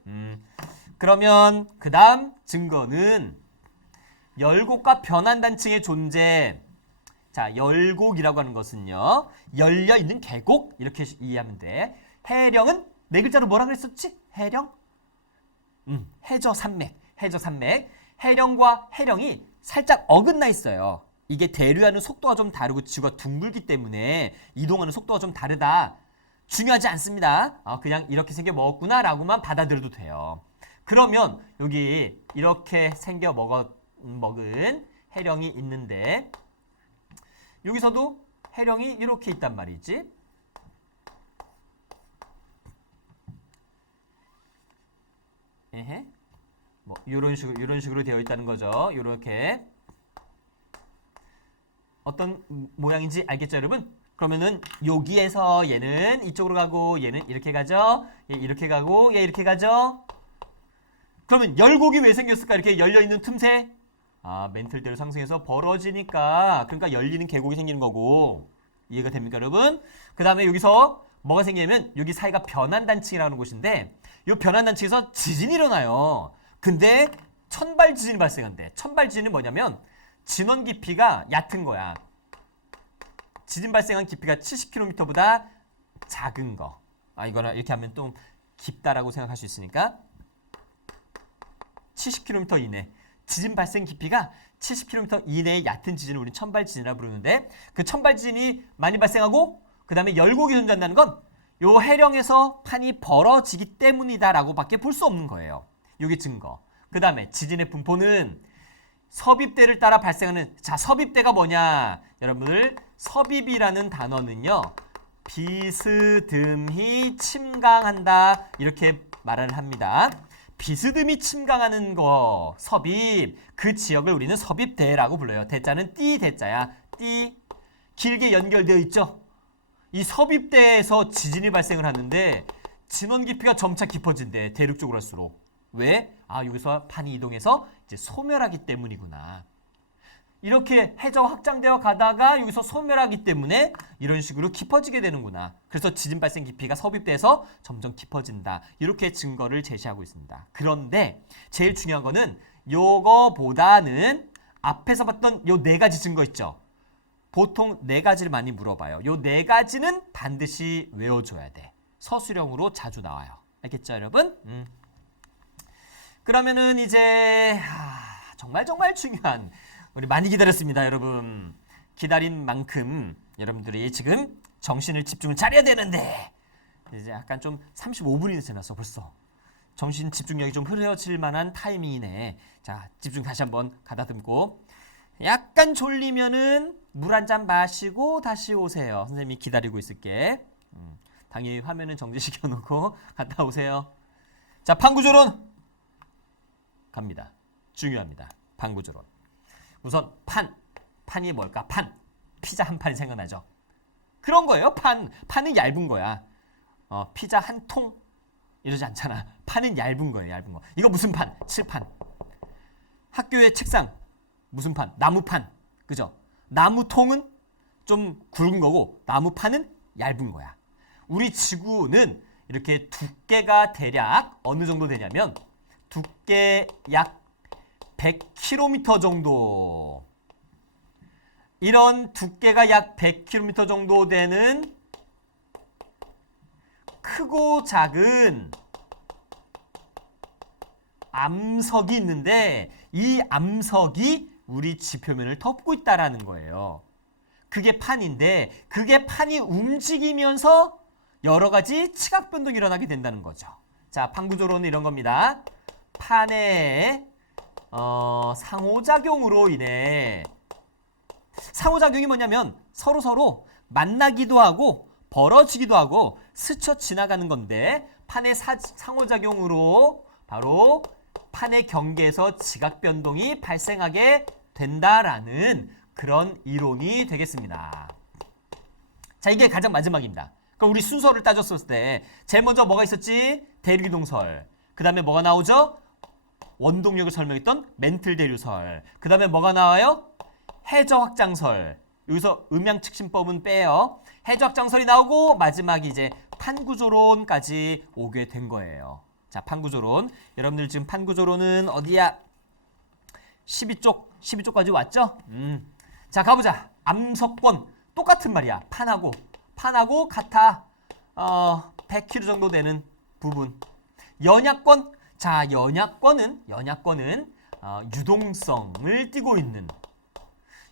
그러면 그 다음 증거는 열곡과 변환단층의 존재. 자, 열곡이라고 하는 것은요. 열려있는 계곡 이렇게 이해하면 돼. 해령은 네 글자로 뭐라 그랬었지? 해령? 해저산맥. 해령과 해령이 살짝 어긋나 있어요. 이게 대류하는 속도가 좀 다르고 지구가 둥글기 때문에 이동하는 속도가 좀 다르다. 중요하지 않습니다. 그냥 이렇게 생겨 먹었구나 라고만 받아들여도 돼요. 그러면 여기 이렇게 생겨 먹은 해령이 있는데 여기서도 해령이 이렇게 있단 말이지. 뭐 이런 식으로 되어 있다는 거죠. 이렇게 어떤 모양인지 알겠죠, 여러분? 그러면은 여기에서 얘는 이쪽으로 가고 얘는 이렇게 가죠. 얘 이렇게 가고 얘 이렇게 가죠. 그러면 열곡이 왜 생겼을까? 이렇게 열려 있는 틈새. 멘틀대로 상승해서 벌어지니까 그러니까 열리는 계곡이 생기는 거고. 이해가 됩니까, 여러분? 그 다음에 여기서 뭐가 생기냐면 여기 사이가 변환단층이라는 곳인데 이 변환단층에서 지진이 일어나요. 근데 천발 지진이 발생한대. 천발 지진은 뭐냐면 진원 깊이가 얕은 거야. 지진 발생한 깊이가 70km보다 작은 거. 이거는 이렇게 하면 좀 깊다라고 생각할 수 있으니까 70km 이내. 지진 발생 깊이가 70km 이내의 얕은 지진을 우리는 천발 지진이라고 부르는데 그 천발 지진이 많이 발생하고 그 다음에 열곡이 존재한다는 건 요 해령에서 판이 벌어지기 때문이다라고 밖에 볼 수 없는 거예요. 요게 증거. 그 다음에 지진의 분포는 섭입대를 따라 발생하는. 자, 섭입대가 뭐냐? 여러분들 섭입이라는 단어는요. 비스듬히 침강한다 이렇게 말을 합니다. 비스듬히 침강하는 거 섭입. 그 지역을 우리는 섭입대라고 불러요. 대자는 띠 대자야. 띠. 길게 연결되어 있죠. 이 섭입대에서 지진이 발생을 하는데 진원 깊이가 점차 깊어진대. 대륙 쪽으로 할수록. 왜? 여기서 판이 이동해서 이제 소멸하기 때문이구나. 이렇게 해저 확장되어 가다가 여기서 소멸하기 때문에 이런 식으로 깊어지게 되는구나. 그래서 지진 발생 깊이가 섭입돼서 점점 깊어진다. 이렇게 증거를 제시하고 있습니다. 그런데 제일 중요한 거는 요거보다는 앞에서 봤던 요 네 가지 증거 있죠. 보통 네 가지를 많이 물어봐요. 요 네 가지는 반드시 외워줘야 돼. 서술형으로 자주 나와요. 알겠죠, 여러분? 그러면은 이제 정말 중요한, 우리 많이 기다렸습니다, 여러분. 기다린 만큼 여러분들이 지금 정신을 집중을 잘해야 되는데 이제 약간 좀 35분이 지났어 벌써. 정신 집중력이 좀 흐려질 만한 타이밍이네. 자, 집중 다시 한번 가다듬고, 약간 졸리면은 물 한 잔 마시고 다시 오세요. 선생님이 기다리고 있을게. 당연히 화면은 정지시켜 놓고 갔다 오세요. 자, 판구조론 갑니다. 중요합니다. 판구조론. 우선 판이 뭘까? 피자 한 판이 생각나죠? 그런 거예요. 판은 얇은 거야. 피자 한 통 이러지 않잖아. 판은 얇은 거예요. 얇은 거. 이거 무슨 판? 칠판. 학교의 책상 무슨 판? 나무판. 그죠? 나무통은 좀 굵은 거고 나무판은 얇은 거야. 우리 지구는 이렇게 두께가 대략 어느 정도 되냐면 두께 약 100km 정도. 이런 두께가 약 100km 정도 되는 크고 작은 암석이 있는데 이 암석이 우리 지표면을 덮고 있다라는 거예요. 그게 판인데 그게 판이 움직이면서 여러 가지 치각 변동이 일어나게 된다는 거죠. 자, 판구조론은 이런 겁니다. 판의 상호작용으로 인해, 상호작용이 뭐냐면 서로 만나기도 하고 벌어지기도 하고 스쳐 지나가는 건데, 판의 상호작용으로 바로 판의 경계에서 지각 변동이 발생하게 된다라는 그런 이론이 되겠습니다. 자, 이게 가장 마지막입니다. 그럼 우리 순서를 따졌을 때 제일 먼저 뭐가 있었지? 대류기동설. 그 다음에 뭐가 나오죠? 원동력을 설명했던 멘틀 대류설. 그 다음에 뭐가 나와요? 해저 확장설. 여기서 음양측신법은 빼요. 해저 확장설이 나오고 마지막이 이제 판구조론까지 오게 된 거예요. 자, 판구조론. 여러분들 지금 판구조론은 어디야? 12쪽까지 왔죠? 자, 가보자. 암석권. 똑같은 말이야. 판하고 같아. 100km 정도 되는 부분. 연약권. 자, 연약권은 유동성을 띠고 있는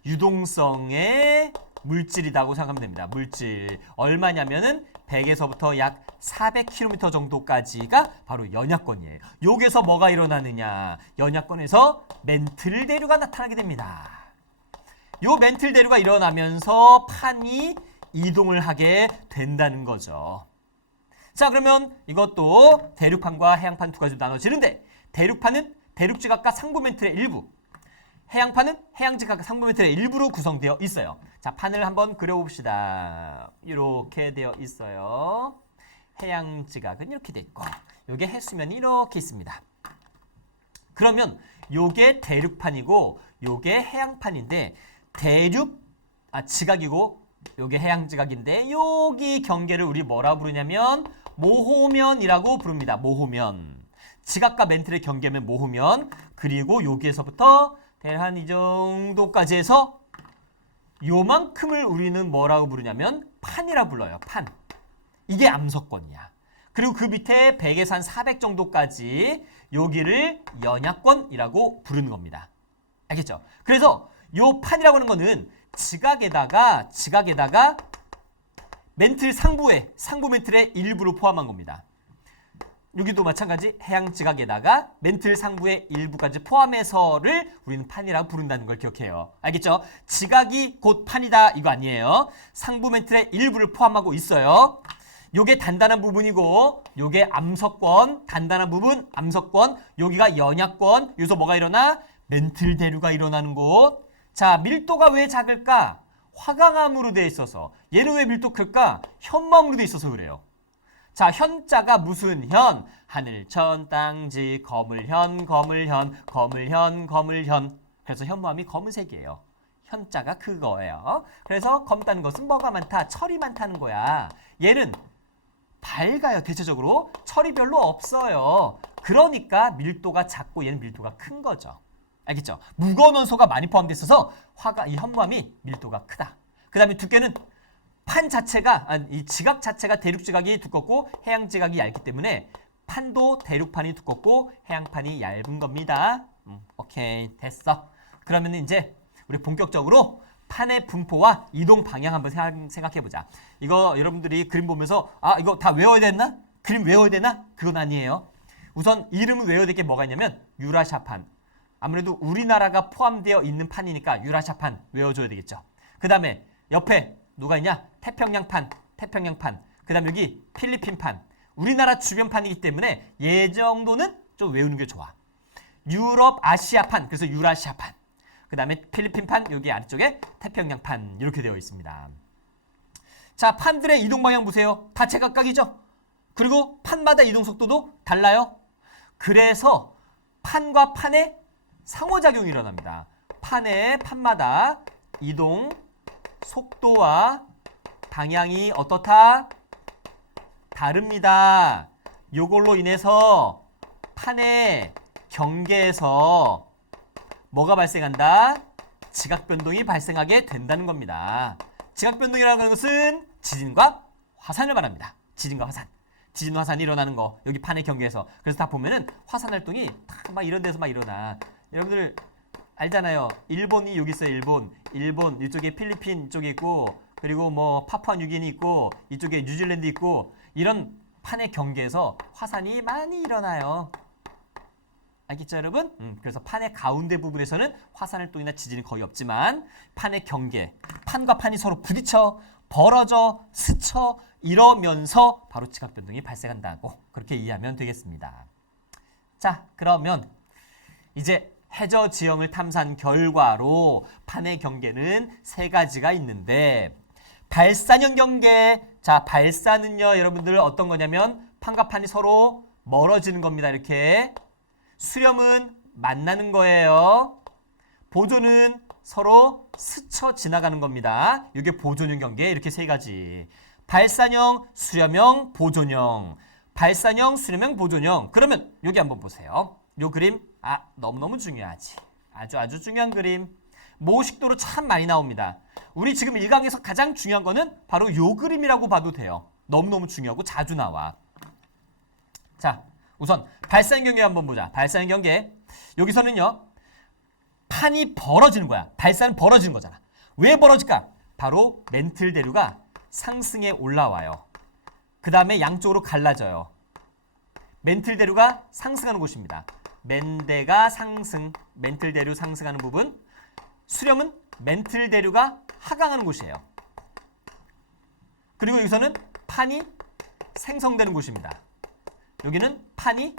유동성의 물질이라고 생각하면 됩니다. 물질. 얼마냐면은 100에서부터 약 400km 정도까지가 바로 연약권이에요. 여기서 뭐가 일어나느냐? 연약권에서 멘틀 대류가 나타나게 됩니다. 요 멘틀 대류가 일어나면서 판이 이동을 하게 된다는 거죠. 자, 그러면 이것도 대륙판과 해양판 두 가지로 나눠지는데, 대륙판은 대륙지각과 상부 멘틀의 일부, 해양판은 해양지각과 상부 멘틀의 일부로 구성되어 있어요. 자, 판을 한번 그려봅시다. 이렇게 되어 있어요. 해양지각은 이렇게 돼 있고, 요게 해수면이 이렇게 있습니다. 그러면 요게 대륙판이고 요게 해양판인데, 지각이고 요게 해양지각인데, 여기 경계를 우리 뭐라 부르냐면 모호면이라고 부릅니다. 모호면. 지각과 멘틀의 경계면 모호면. 그리고 여기에서부터 대략 이 정도까지 해서 요만큼을 우리는 뭐라고 부르냐면 판이라 불러요. 판. 이게 암석권이야. 그리고 그 밑에 100에서 한 400 정도까지 여기를 연약권이라고 부르는 겁니다. 알겠죠? 그래서 요 판이라고 하는 거는 지각에다가 멘틀 상부 멘틀의 일부를 포함한 겁니다. 여기도 마찬가지 해양 지각에다가 멘틀 상부의 일부까지 포함해서를 우리는 판이라고 부른다는 걸 기억해요. 알겠죠? 지각이 곧 판이다 이거 아니에요. 상부 멘틀의 일부를 포함하고 있어요. 요게 단단한 부분이고 요게 암석권, 단단한 부분 암석권, 여기가 연약권. 여기서 뭐가 일어나? 멘틀 대류가 일어나는 곳. 자, 밀도가 왜 작을까? 화강암으로 되어 있어서. 얘는 왜 밀도 클까? 현무암으로 되어 있어서 그래요. 자, 현자가 무슨 현? 하늘천 땅지 거물현 거물현 거물현 거물현. 그래서 현무암이 검은색이에요. 현자가 그거예요. 그래서 검다는 것은 뭐가 많다? 철이 많다는 거야. 얘는 밝아요. 대체적으로 철이 별로 없어요. 그러니까 밀도가 작고 얘는 밀도가 큰 거죠. 알겠죠? 무거운 원소가 많이 포함되어 있어서 이 현무암이 밀도가 크다. 그 다음에 두께는 판 자체가 이 지각 자체가 대륙 지각이 두껍고 해양 지각이 얇기 때문에 판도 대륙판이 두껍고 해양판이 얇은 겁니다. 오케이, 됐어. 그러면 이제 우리 본격적으로 판의 분포와 이동 방향 한번 생각해 보자. 이거 여러분들이 그림 보면서 이거 다 외워야 되나? 그림 외워야 되나? 그건 아니에요. 우선 이름을 외워야 될 게 뭐가 있냐면 유라시아판. 아무래도 우리나라가 포함되어 있는 판이니까 유라시아판 외워줘야 되겠죠. 그 다음에 옆에 누가 있냐? 태평양판. 그 다음에 여기 필리핀판. 우리나라 주변판이기 때문에 얘 정도는 좀 외우는 게 좋아. 유럽, 아시아판. 그래서 유라시아판. 그 다음에 필리핀판, 여기 아래쪽에 태평양판. 이렇게 되어 있습니다. 자, 판들의 이동 방향 보세요. 다 제각각이죠? 그리고 판마다 이동 속도도 달라요. 그래서 판과 판의 상호작용이 일어납니다. 판마다 이동 속도와 방향이 어떻다? 다릅니다. 요걸로 인해서 판의 경계에서 뭐가 발생한다? 지각변동이 발생하게 된다는 겁니다. 지각변동이라는 것은 지진과 화산을 말합니다. 지진과 화산. 지진 화산이 일어나는 거. 여기 판의 경계에서. 그래서 다 보면은 화산 활동이 다 막 이런 데서 막 일어나. 여러분들 알잖아요. 일본이 여기 있어요. 일본 이쪽에 필리핀 이쪽에 있고 그리고 뭐 파푸아뉴기니 있고 이쪽에 뉴질랜드 있고 이런 판의 경계에서 화산이 많이 일어나요. 알겠죠, 여러분? 그래서 판의 가운데 부분에서는 화산 활동이나 지진이 거의 없지만 판의 경계, 판과 판이 서로 부딪혀 벌어져 스쳐 이러면서 바로 지각 변동이 발생한다고 그렇게 이해하면 되겠습니다. 자, 그러면 이제 해저 지형을 탐사한 결과로 판의 경계는 세 가지가 있는데 발산형 경계. 자, 발산은요, 여러분들 어떤 거냐면 판과 판이 서로 멀어지는 겁니다. 이렇게. 수렴은 만나는 거예요. 보존은 서로 스쳐 지나가는 겁니다. 이게 보존형 경계. 이렇게 세 가지. 발산형, 수렴형, 보존형. 발산형, 수렴형, 보존형. 그러면 여기 한번 보세요. 요 그림 너무너무 중요하지. 아주 중요한 그림. 모식도로 참 많이 나옵니다. 우리 지금 1강에서 가장 중요한 거는 바로 요 그림이라고 봐도 돼요. 너무너무 중요하고 자주 나와. 자, 우선 발산 경계 한번 보자. 발산 경계. 여기서는요. 판이 벌어지는 거야. 발산은 벌어지는 거잖아. 왜 벌어질까? 바로 멘틀 대류가 상승에 올라와요. 그 다음에 양쪽으로 갈라져요. 멘틀 대류가 상승하는 곳입니다. 맨대가 상승, 멘틀 대류 상승하는 부분. 수렴은 멘틀 대류가 하강하는 곳이에요. 그리고 여기서는 판이 생성되는 곳입니다. 여기는 판이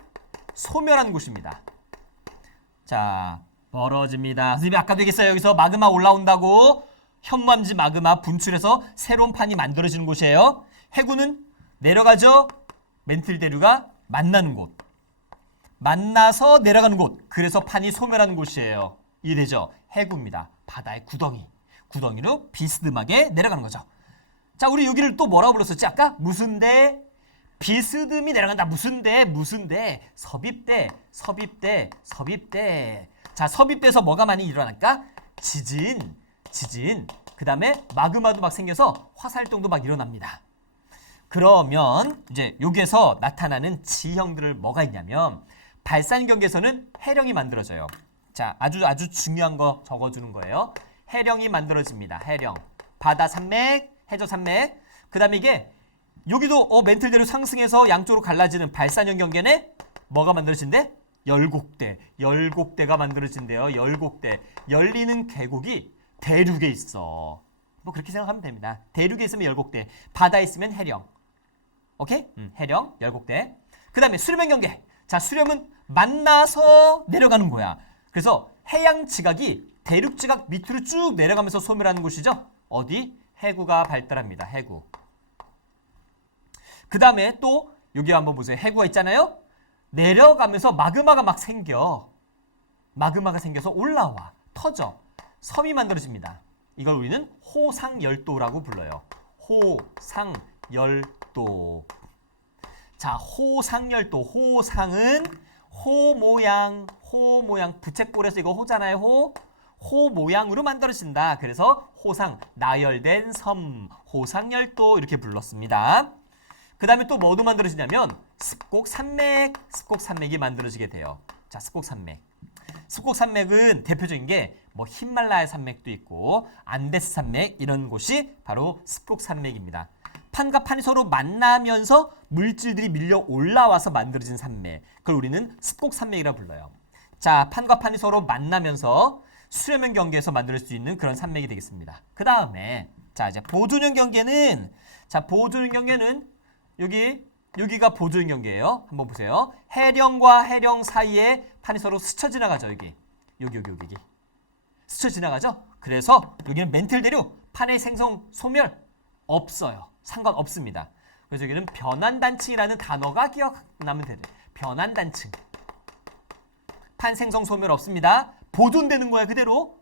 소멸하는 곳입니다. 자, 벌어집니다. 선생님이 아까도 얘기했어요. 여기서 마그마 올라온다고. 현무암지 마그마 분출해서 새로운 판이 만들어지는 곳이에요. 해구는 내려가죠. 멘틀 대류가 만나는 곳. 만나서 내려가는 곳. 그래서 판이 소멸하는 곳이에요. 이해되죠? 해구입니다. 바다의 구덩이. 구덩이로 비스듬하게 내려가는 거죠. 자, 우리 여기를 또 뭐라고 불렀었지? 아까 무슨 대? 비스듬히 내려간다. 무슨 대? 섭입대. 자, 섭입대에서 뭐가 많이 일어날까? 지진. 그 다음에 마그마도 막 생겨서 화살동도 막 일어납니다. 그러면 이제 여기에서 나타나는 지형들을 뭐가 있냐면 발산 경계에서는 해령이 만들어져요. 자, 아주 중요한 거 적어주는 거예요. 해령이 만들어집니다. 해령. 바다 산맥, 해저 산맥. 그 다음에 이게 여기도 멘틀대로 상승해서 양쪽으로 갈라지는 발산형 경계네. 뭐가 만들어진대? 열곡대가 만들어진대요. 열곡대. 열리는 계곡이 대륙에 있어. 뭐 그렇게 생각하면 됩니다. 대륙에 있으면 열곡대, 바다에 있으면 해령. 오케이? 해령, 열곡대. 그 다음에 수렴형 경계. 자, 수렴은 만나서 내려가는 거야. 그래서 해양 지각이 대륙 지각 밑으로 쭉 내려가면서 소멸하는 곳이죠. 어디? 해구가 발달합니다. 해구. 그 다음에 또 여기 한번 보세요. 해구가 있잖아요. 내려가면서 마그마가 막 생겨. 마그마가 생겨서 올라와. 터져. 섬이 만들어집니다. 이걸 우리는 호상열도라고 불러요. 호상열도. 자, 호상열도. 호상은 호 모양, 부채꼴에서 이거 호잖아요. 호 모양으로 만들어진다. 그래서 호상, 나열된 섬, 호상열도 이렇게 불렀습니다. 그 다음에 또 뭐도 만들어지냐면 습곡산맥이 만들어지게 돼요. 자, 습곡산맥. 습곡산맥은 대표적인 게 뭐 히말라야 산맥도 있고 안데스 산맥 이런 곳이 바로 습곡산맥입니다. 판과 판이 서로 만나면서 물질들이 밀려 올라와서 만들어진 산맥. 그걸 우리는 습곡산맥이라고 불러요. 자, 판과 판이 서로 만나면서 수렴형 경계에서 만들 수 있는 그런 산맥이 되겠습니다. 그 다음에 자, 이제 보존형 경계는 여기가 보존형 경계예요. 한번 보세요. 해령과 해령 사이에 판이 서로 스쳐 지나가죠. 여기 스쳐 지나가죠. 그래서 여기는 멘틀 대륙, 판의 생성 소멸 없어요. 상관없습니다. 그래서 여기는 변환단층이라는 단어가 기억나면 돼요. 변환단층. 판 생성 소멸 없습니다. 보존되는 거야 그대로.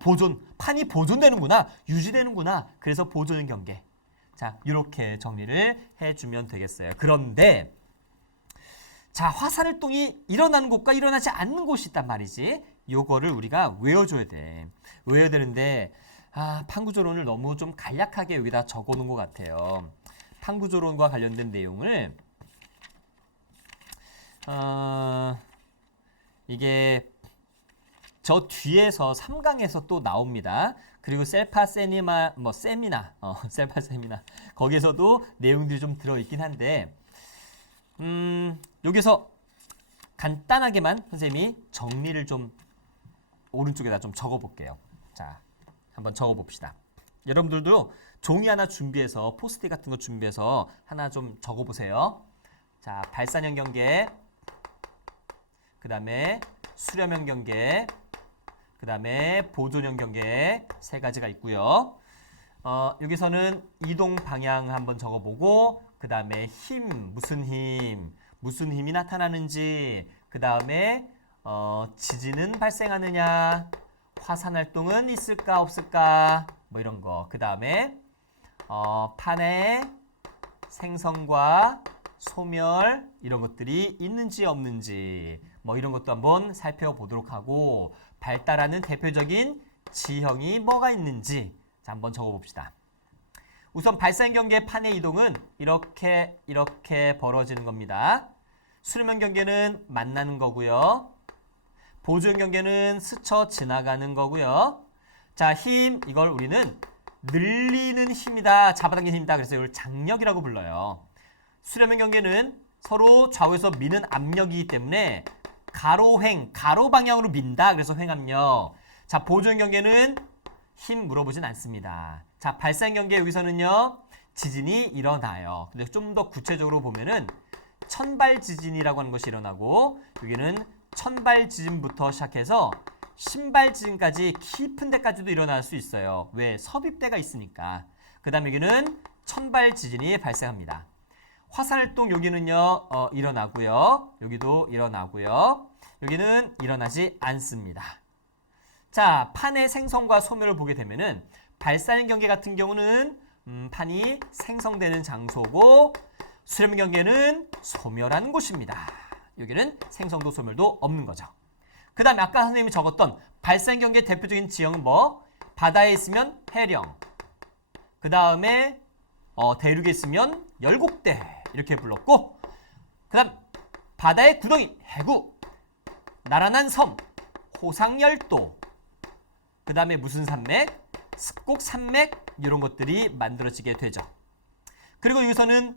보존. 판이 보존되는구나. 유지되는구나. 그래서 보존형 경계. 자, 이렇게 정리를 해주면 되겠어요. 그런데 자, 화산활동이 일어나는 곳과 일어나지 않는 곳이 있단 말이지. 요거를 우리가 외워줘야 돼. 외워야 되는데 판구조론을 너무 좀 간략하게 여기다 적어놓은 것 같아요. 판구조론과 관련된 내용을 이게 저 뒤에서 3강에서 또 나옵니다. 그리고 셀파세미나 거기에서도 내용들이 좀 들어있긴 한데 여기서 간단하게만 선생님이 정리를 좀 오른쪽에다 좀 적어볼게요. 자, 한번 적어봅시다. 여러분들도 종이 하나 준비해서 포스트잇 같은 거 준비해서 하나 좀 적어보세요. 자, 발산형 경계, 그 다음에 수렴형 경계, 그 다음에 보존형 경계 세 가지가 있고요. 여기서는 이동 방향 한번 적어보고 그 다음에 힘, 무슨 힘이 나타나는지, 그 다음에 지진은 발생하느냐, 화산활동은 있을까 없을까, 뭐 이런 거. 그 다음에 판의 생성과 소멸 이런 것들이 있는지 없는지 뭐 이런 것도 한번 살펴보도록 하고, 발달하는 대표적인 지형이 뭐가 있는지 자, 한번 적어봅시다. 우선 발산 경계 판의 이동은 이렇게 벌어지는 겁니다. 수렴형 경계는 만나는 거고요. 보존형 경계는 스쳐 지나가는 거고요. 자, 힘 이걸 우리는 늘리는 힘이다, 잡아당기는 힘이다. 그래서 이걸 장력이라고 불러요. 수렴형 경계는 서로 좌우에서 미는 압력이기 때문에 가로 방향으로 민다. 그래서 횡압력. 자, 보존 경계는 힘 물어보진 않습니다. 자, 발산 경계 여기서는요 지진이 일어나요. 근데 좀 더 구체적으로 보면은 천발 지진이라고 하는 것이 일어나고, 여기는 천발 지진부터 시작해서 신발 지진까지 깊은 데까지도 일어날 수 있어요. 왜? 섭입대가 있으니까. 그 다음에 여기는 천발 지진이 발생합니다. 화산활동 여기는요 일어나고요. 여기도 일어나고요. 여기는 일어나지 않습니다. 자, 판의 생성과 소멸을 보게 되면은 발산 경계 같은 경우는 판이 생성되는 장소고, 수렴 경계는 소멸하는 곳입니다. 여기는 생성도 소멸도 없는 거죠. 그 다음에 아까 선생님이 적었던 발산 경계 대표적인 지형은 뭐? 바다에 있으면 해령, 그 다음에 대륙에 있으면 열곡대 이렇게 불렀고, 그 다음 바다의 구덩이 해구, 나란한 섬 호상열도, 그 다음에 무슨 산맥? 습곡산맥 이런 것들이 만들어지게 되죠. 그리고 여기서는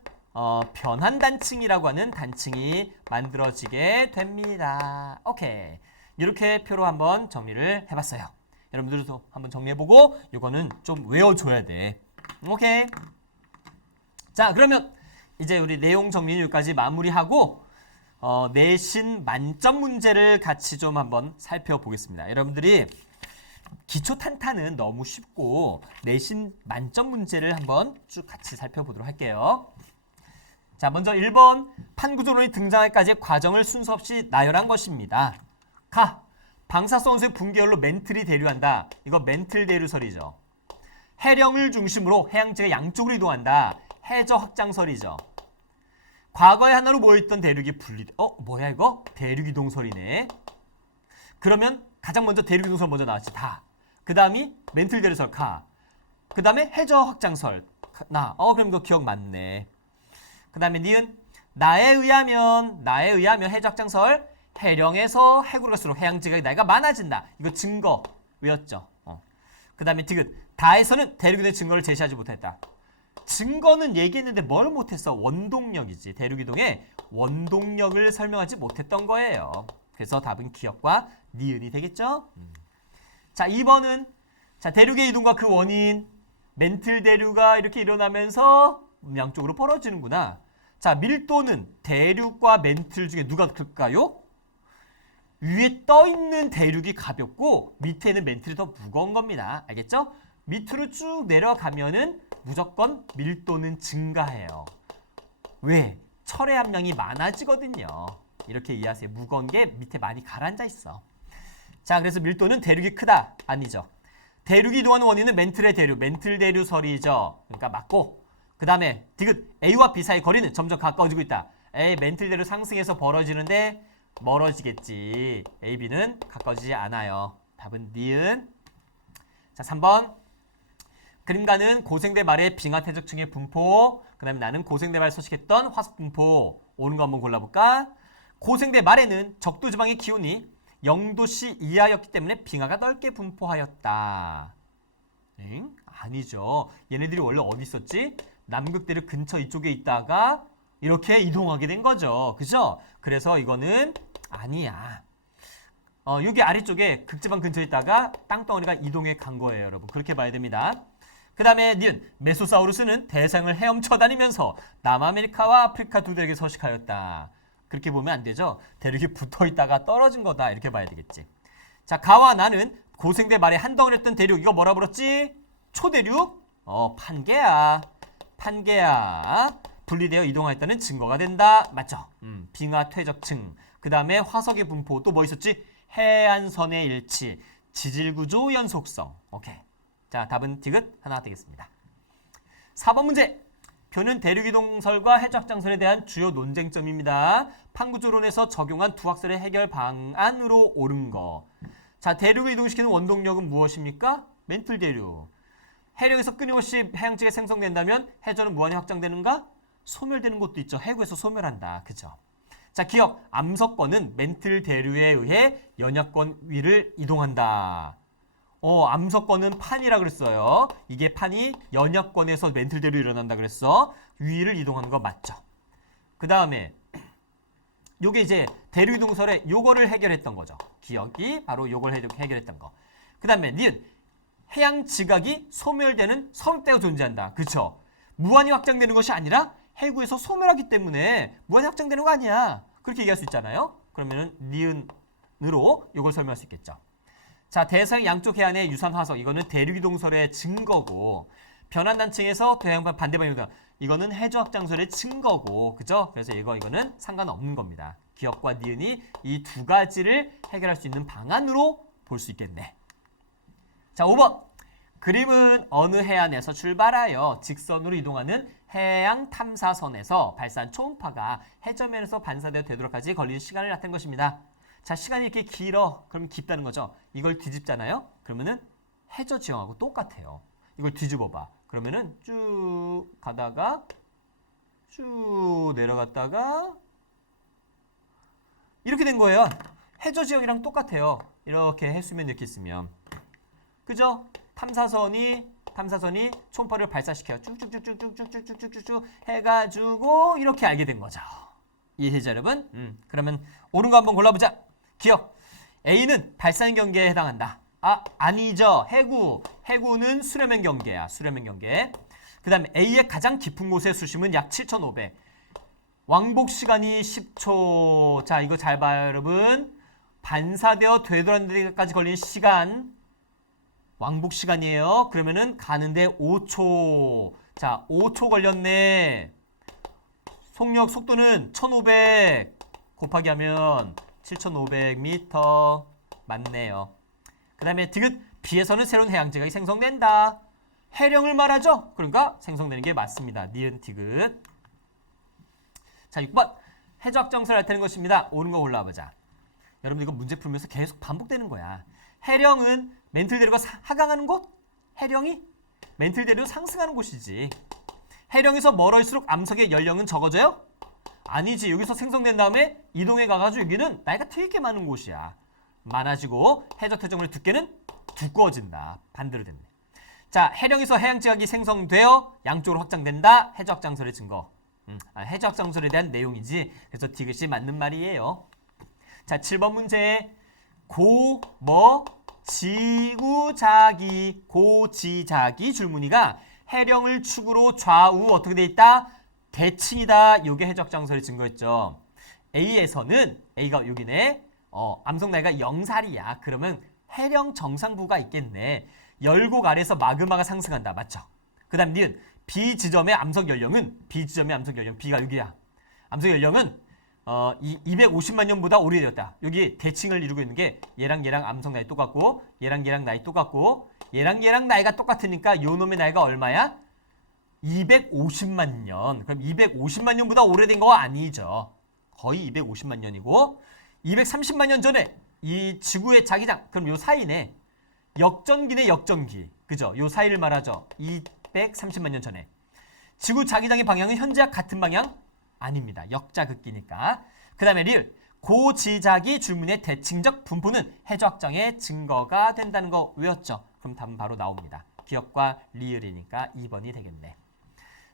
변환단층이라고 하는 단층이 만들어지게 됩니다. 오케이. 이렇게 표로 한번 정리를 해봤어요. 여러분들도 한번 정리해보고 이거는 좀 외워줘야 돼. 오케이. 자, 그러면 이제 우리 내용 정리는 여기까지 마무리하고 내신 만점 문제를 같이 좀 한번 살펴보겠습니다. 여러분들이 기초 탄탄은 너무 쉽고 내신 만점 문제를 한번 쭉 같이 살펴보도록 할게요. 자, 먼저 1번 판구조론이 등장하기까지의 과정을 순서 없이 나열한 것입니다. 가. 방사선수의 분계열로 멘틀이 대류한다. 이거 멘틀 대류설이죠. 해령을 중심으로 해양지가 양쪽으로 이동한다. 해저 확장설이죠. 과거에 하나로 모여있던 대륙이 뭐야 이거? 대륙이동설이네. 그러면 가장 먼저 대륙이동설 먼저 나왔지. 다. 그 다음이 멘틀 대류설 가. 그 다음에 해저 확장설 그럼 이거 기억 맞네. 그 다음에 니은 나에 의하면 해저 확장설 해령에서 해구로 갈수록 해양지각의 나이가 많아진다. 이거 증거 외웠죠. 그 다음에 디귿 다에서는 대륙이동의 증거를 제시하지 못했다. 증거는 얘기했는데 뭘 못했어? 원동력이지. 대륙이동의 원동력을 설명하지 못했던 거예요. 그래서 답은 기억과 니은이 되겠죠? 자, 2번은 자, 대륙의 이동과 그 원인 멘틀 대류가 이렇게 일어나면서 양쪽으로 벌어지는구나. 자, 밀도는 대륙과 멘틀 중에 누가 클까요? 위에 떠있는 대륙이 가볍고 밑에 있는 멘틀이 더 무거운 겁니다. 알겠죠? 밑으로 쭉 내려가면은 무조건 밀도는 증가해요. 왜? 철의 함량이 많아지거든요. 이렇게 이해하세요. 무거운 게 밑에 많이 가라앉아 있어. 자, 그래서 밀도는 대륙이 크다. 아니죠. 대륙이 이동하는 원인은 멘틀의 대류, 멘틀 대류설이죠. 그러니까 맞고. 그 다음에 디귿 A와 B 사이 거리는 점점 가까워지고 있다. A 멘틀 대류 상승해서 벌어지는데 멀어지겠지. A, B는 가까워지지 않아요. 답은 니은. 자, 3번. 그림가는 고생대 말의 빙하태적층의 분포. 그 다음에 나는 고생대 말 서식했던 화석 분포. 옳은 거 한번 골라볼까? 고생대 말에는 적도지방의 기온이 0도씨 이하였기 때문에 빙하가 넓게 분포하였다. 응? 아니죠. 얘네들이 원래 어디 있었지? 남극대륙 근처 이쪽에 있다가 이렇게 이동하게 된 거죠. 그죠? 그래서 이거는 아니야. 여기 아래쪽에 극지방 근처에 있다가 땅덩어리가 이동해 간 거예요, 여러분. 그렇게 봐야 됩니다. 그 다음에 니은 메소사우루스는 대상을 헤엄쳐 다니면서 남아메리카와 아프리카 두 대륙에 서식하였다. 그렇게 보면 안 되죠. 대륙이 붙어 있다가 떨어진 거다. 이렇게 봐야 되겠지. 자, 가와 나는 고생대 말에 한 덩어리였던 대륙. 이거 뭐라 불렀지? 초대륙? 판게야. 분리되어 이동하였다는 증거가 된다. 맞죠? 빙하 퇴적층. 그 다음에 화석의 분포. 또 뭐 있었지? 해안선의 일치. 지질구조 연속성. 오케이. 자, 답은 디귿 하나 되겠습니다. 4번 문제. 표는 대륙이동설과 해적장설에 대한 주요 논쟁점입니다. 판구조론에서 적용한 두 학설의 해결 방안으로 옳은 거. 자, 대륙을 이동시키는 원동력은 무엇입니까? 멘틀 대류. 해령에서 끊임없이 해양지가 생성된다면 해저는 무한히 확장되는가? 소멸되는 것도 있죠. 해구에서 소멸한다. 그죠? 자, 기억. 암석권은 멘틀 대류에 의해 연약권 위를 이동한다. 암석권은 판이라 그랬어요. 이게 판이 연약권에서 멘틀 대류 일어난다 그랬어. 위를 이동하는 거 맞죠? 그 다음에 요게 이제 대륙 이동설에 요거를 해결했던 거죠. 기억이 바로 요걸 해결했던 거. 그 다음에 니은 해양 지각이 소멸되는 섬때가 존재한다. 그쵸? 무한히 확장되는 것이 아니라 해구에서 소멸하기 때문에 무한히 확장되는 거 아니야. 그렇게 얘기할 수 있잖아요. 그러면은 니은으로 요걸 설명할 수 있겠죠. 자, 대서양 양쪽 해안의 유산 화석. 이거는 대륙이동설의 증거고, 변환단층에서 대양반 반대방향 이동. 이거는 해저 확장설의 증거고, 그죠? 그래서 이거는 상관없는 겁니다. 기억과 니은이 이 두 가지를 해결할 수 있는 방안으로 볼 수 있겠네. 자, 5번. 그림은 어느 해안에서 출발하여 직선으로 이동하는 해양 탐사선에서 발사한 초음파가 해저면에서 반사되어 되도록까지 걸리는 시간을 나타낸 것입니다. 자, 시간이 이렇게 길어. 그러면 깊다는 거죠. 이걸 뒤집잖아요. 그러면은 해저 지형하고 똑같아요. 이걸 뒤집어봐. 그러면은 쭉 가다가 쭉 내려갔다가 이렇게 된 거예요. 해저 지형이랑 똑같아요. 이렇게 해수면 이렇게 있으면. 그죠? 탐사선이 초음파를 발사시켜요. 쭉쭉쭉쭉쭉쭉쭉쭉쭉 해가지고 이렇게 알게 된 거죠. 이해되죠, 여러분? 그러면 옳은 거 한번 골라보자. 기억. A는 발사형 경계에 해당한다. 아니죠. 해구는 수렴형 경계야. 수렴형 경계. 그 다음에 A의 가장 깊은 곳의 수심은 약 7,500. 왕복 시간이 10초. 자, 이거 잘 봐요, 여러분. 반사되어 되돌아가는 데까지 걸리는 시간. 왕복 시간이에요. 그러면은 가는데 5초. 자, 5초 걸렸네. 속력 속도는 1500 곱하기 하면 7500m 맞네요. 그 다음에 디귿 B에서는 새로운 해양 지각이 생성된다. 해령을 말하죠. 그러니까 생성되는 게 맞습니다. 니은 디귿. 자 6번 해적정설을 나타내는 것입니다. 옳은 거 골라보자. 여러분 이거 문제 풀면서 계속 반복되는 거야. 해령은 멘틀대로가 하강하는 곳? 해령이 멘틀대로 상승하는 곳이지. 해령에서 멀어질수록 암석의 연령은 적어져요? 아니지. 여기서 생성된 다음에 이동해 가가지고 여기는 나이가 되게 많은 곳이야. 많아지고 해적 태적물의 두께는 두꺼워진다. 반대로 됐네. 자, 해령에서 해양지각이 생성되어 양쪽으로 확장된다. 해적장설의 증거. 해적장설에 대한 내용이지. 그래서 디귿이 맞는 말이에요. 자, 7번 문제. 지구자기 고지자기 줄무늬가 해령을 축으로 좌우 어떻게 돼 있다? 대칭이다. 요게 해적장설의 증거였죠. A에서는 A가 여기네. 암석 나이가 0살이야. 그러면 해령 정상부가 있겠네. 열곡 아래에서 마그마가 상승한다. 맞죠? 그 다음 니은 B 지점의 암석 연령은 B가 여기야. 암석 연령은 250만 년보다 오래되었다. 여기 대칭을 이루고 있는 게 얘랑 암석 나이 똑같고 얘랑 나이 똑같고 얘랑 나이가 똑같으니까 요 놈의 나이가 얼마야? 250만 년. 그럼 250만 년보다 오래된 거 아니죠. 거의 250만 년이고 230만 년 전에 이 지구의 자기장. 그럼 요 사이네. 역전기네 역전기. 그죠? 요 사이를 말하죠. 230만 년 전에. 지구 자기장의 방향은 현재와 같은 방향? 아닙니다. 역자극기니까. 그 다음에 리을. 고지자기 줄무늬의 대칭적 분포는 해적장의 증거가 된다는 거 외웠죠? 그럼 답은 바로 나옵니다. 기억과 리을이니까 2번이 되겠네.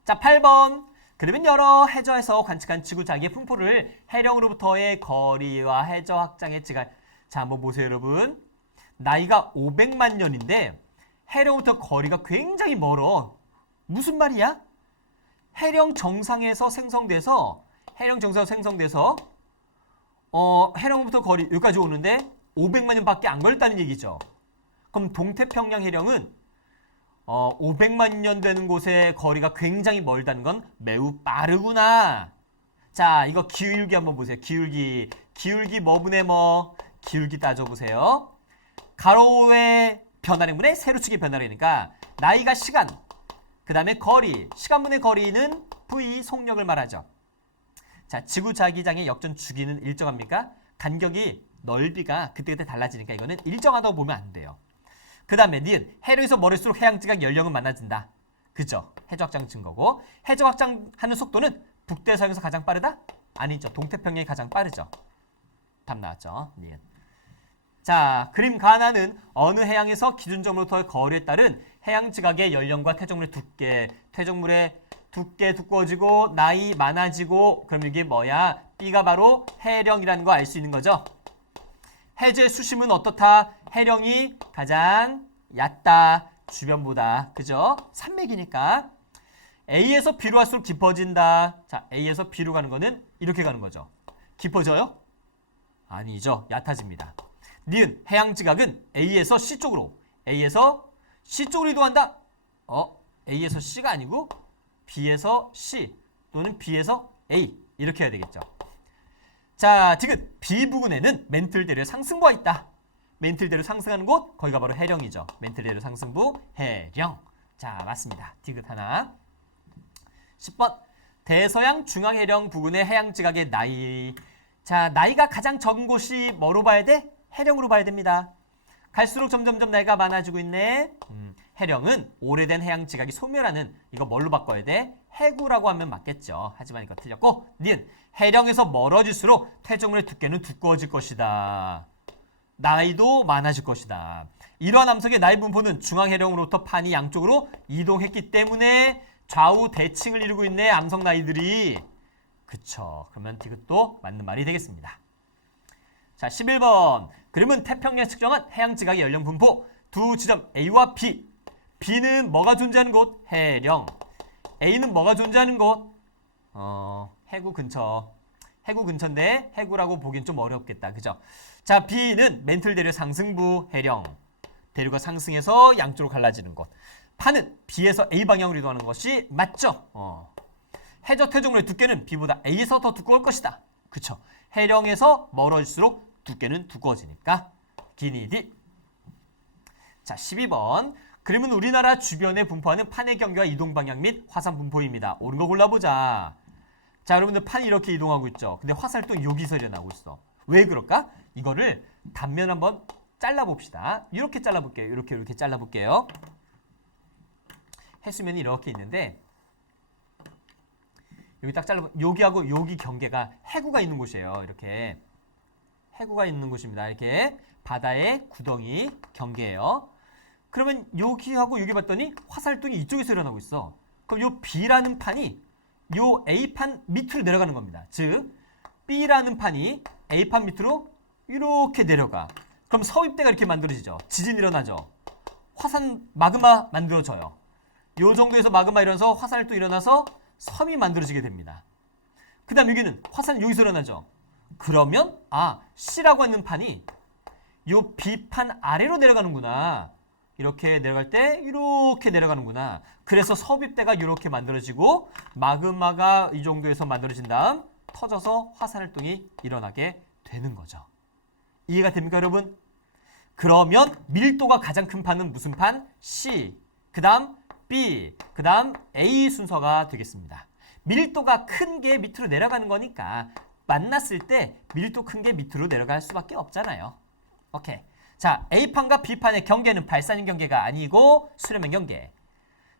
자, 8번. 그러면 여러 해저에서 관측한 지구 자기의 분포를 해령으로부터의 거리와 해저 확장의 지각. 자, 한번 보세요, 여러분. 나이가 500만 년인데 해령부터 거리가 굉장히 멀어. 무슨 말이야? 해령 정상에서 생성돼서 해령부터 거리 여기까지 오는데 500만 년밖에 안 걸렸다는 얘기죠. 그럼 동태평양 해령은 500만 년 되는 곳의 거리가 굉장히 멀다는 건 매우 빠르구나. 자, 이거 기울기 한번 보세요. 기울기 뭐분의 뭐. 기울기 따져보세요. 가로의 변화량분의 세로축의 변화량이니까 나이가 시간, 그 다음에 거리, 시간분의 거리는 V 속력을 말하죠. 자, 지구 자기장의 역전 주기는 일정합니까? 간격이 넓이가 그때그때 달라지니까 이거는 일정하다고 보면 안 돼요. 그 다음에 니은 해령에서 멀을수록 해양지각 연령은 많아진다. 그죠? 해저 확장 증거고 해저 확장하는 속도는 북대서양에서 가장 빠르다? 아니죠. 동태평양이 가장 빠르죠. 답 나왔죠. 니은. 자, 그림 가나는 어느 해양에서 기준점으로부터의 거리에 따른 해양지각의 연령과 퇴적물의 두께, 퇴적물의 두께 두꺼워지고 나이 많아지고 그럼 이게 뭐야? B가 바로 해령이라는 거 알 수 있는 거죠. 해저의 수심은 어떻다? 해령이 가장 얕다. 주변보다. 그죠? 산맥이니까. A에서 B로 갈수록 깊어진다. 자, A에서 B로 가는 거는 이렇게 가는 거죠. 깊어져요? 아니죠. 얕아집니다. 니은 해양지각은 A에서 C 쪽으로 이동한다. A에서 C가 아니고 B에서 C 또는 B에서 A 이렇게 해야 되겠죠. 자, 디귿 B 부근에는 멘틀대로의 상승부가 있다. 멘틀대로 상승하는 곳 거기가 바로 해령이죠. 멘틀대로 상승부 해령. 자, 맞습니다. 디귿 하나. 10번 대서양 중앙해령 부근의 해양지각의 나이. 자, 나이가 가장 적은 곳이 뭐로 봐야 돼? 해령으로 봐야 됩니다. 갈수록 점점점 나이가 많아지고 있네. 해령은 오래된 해양지각이 소멸하는 이거 뭘로 바꿔야 돼? 해구라고 하면 맞겠죠. 하지만 이거 틀렸고 니은 해령에서 멀어질수록 퇴적물의 두께는 두꺼워질 것이다. 나이도 많아질 것이다. 이러한 암석의 나이 분포는 중앙해령으로부터 판이 양쪽으로 이동했기 때문에 좌우 대칭을 이루고 있네. 암석 나이들이. 그쵸. 그러면 디귿도 맞는 말이 되겠습니다. 자, 11번. 그러면 태평양에 측정한 해양지각의 연령 분포 두 지점 A와 B. B는 뭐가 존재하는 곳? 해령. A는 뭐가 존재하는 곳? 해구 근처. 해구 근처인데 해구라고 보긴 좀 어렵겠다. 그죠? 자, B는 멘틀대로 상승부 해령. 대류가 상승해서 양쪽으로 갈라지는 곳. 판은 B에서 A 방향으로 이동하는 것이 맞죠? 해저 퇴적물의 두께는 B보다 A에서 더 두꺼울 것이다. 그쵸? 해령에서 멀어질수록 두께는 두꺼워지니까 기니 D. 자, 12번. 그림은 우리나라 주변에 분포하는 판의 경계와 이동 방향 및 화산 분포입니다. 옳은 거 골라보자. 자, 여러분들 판이 이렇게 이동하고 있죠. 근데 화살도 여기서 일어나고 있어. 왜 그럴까? 이거를 단면 한번 잘라봅시다. 이렇게 잘라볼게요. 이렇게 잘라볼게요. 해수면이 이렇게 있는데 여기 딱 잘라보면 여기하고 여기 경계가 해구가 있는 곳이에요. 이렇게 해구가 있는 곳입니다. 이렇게 바다의 구덩이 경계예요. 그러면 여기하고 여기 봤더니 화살등이 이쪽에서 일어나고 있어. 그럼 요 B라는 판이 요 A판 밑으로 내려가는 겁니다. 즉 B라는 판이 A판 밑으로 이렇게 내려가. 그럼 서입대가 이렇게 만들어지죠. 지진 일어나죠. 화산 마그마 만들어져요. 요 정도에서 마그마 일어나서 화산이 또 일어나서 섬이 만들어지게 됩니다. 그 다음 여기는 화산이 여기서 일어나죠. 그러면 C라고 하는 판이 요 B판 아래로 내려가는구나. 이렇게 내려갈 때 이렇게 내려가는구나. 그래서 섭입대가 이렇게 만들어지고 마그마가 이 정도에서 만들어진 다음 터져서 화산활동이 일어나게 되는 거죠. 이해가 됩니까, 여러분? 그러면 밀도가 가장 큰 판은 무슨 판? C, 그 다음 B, 그 다음 A 순서가 되겠습니다. 밀도가 큰 게 밑으로 내려가는 거니까 만났을 때 밀도 큰 게 밑으로 내려갈 수밖에 없잖아요. 오케이. 자, A판과 B판의 경계는 발산인 경계가 아니고 수렴인 경계.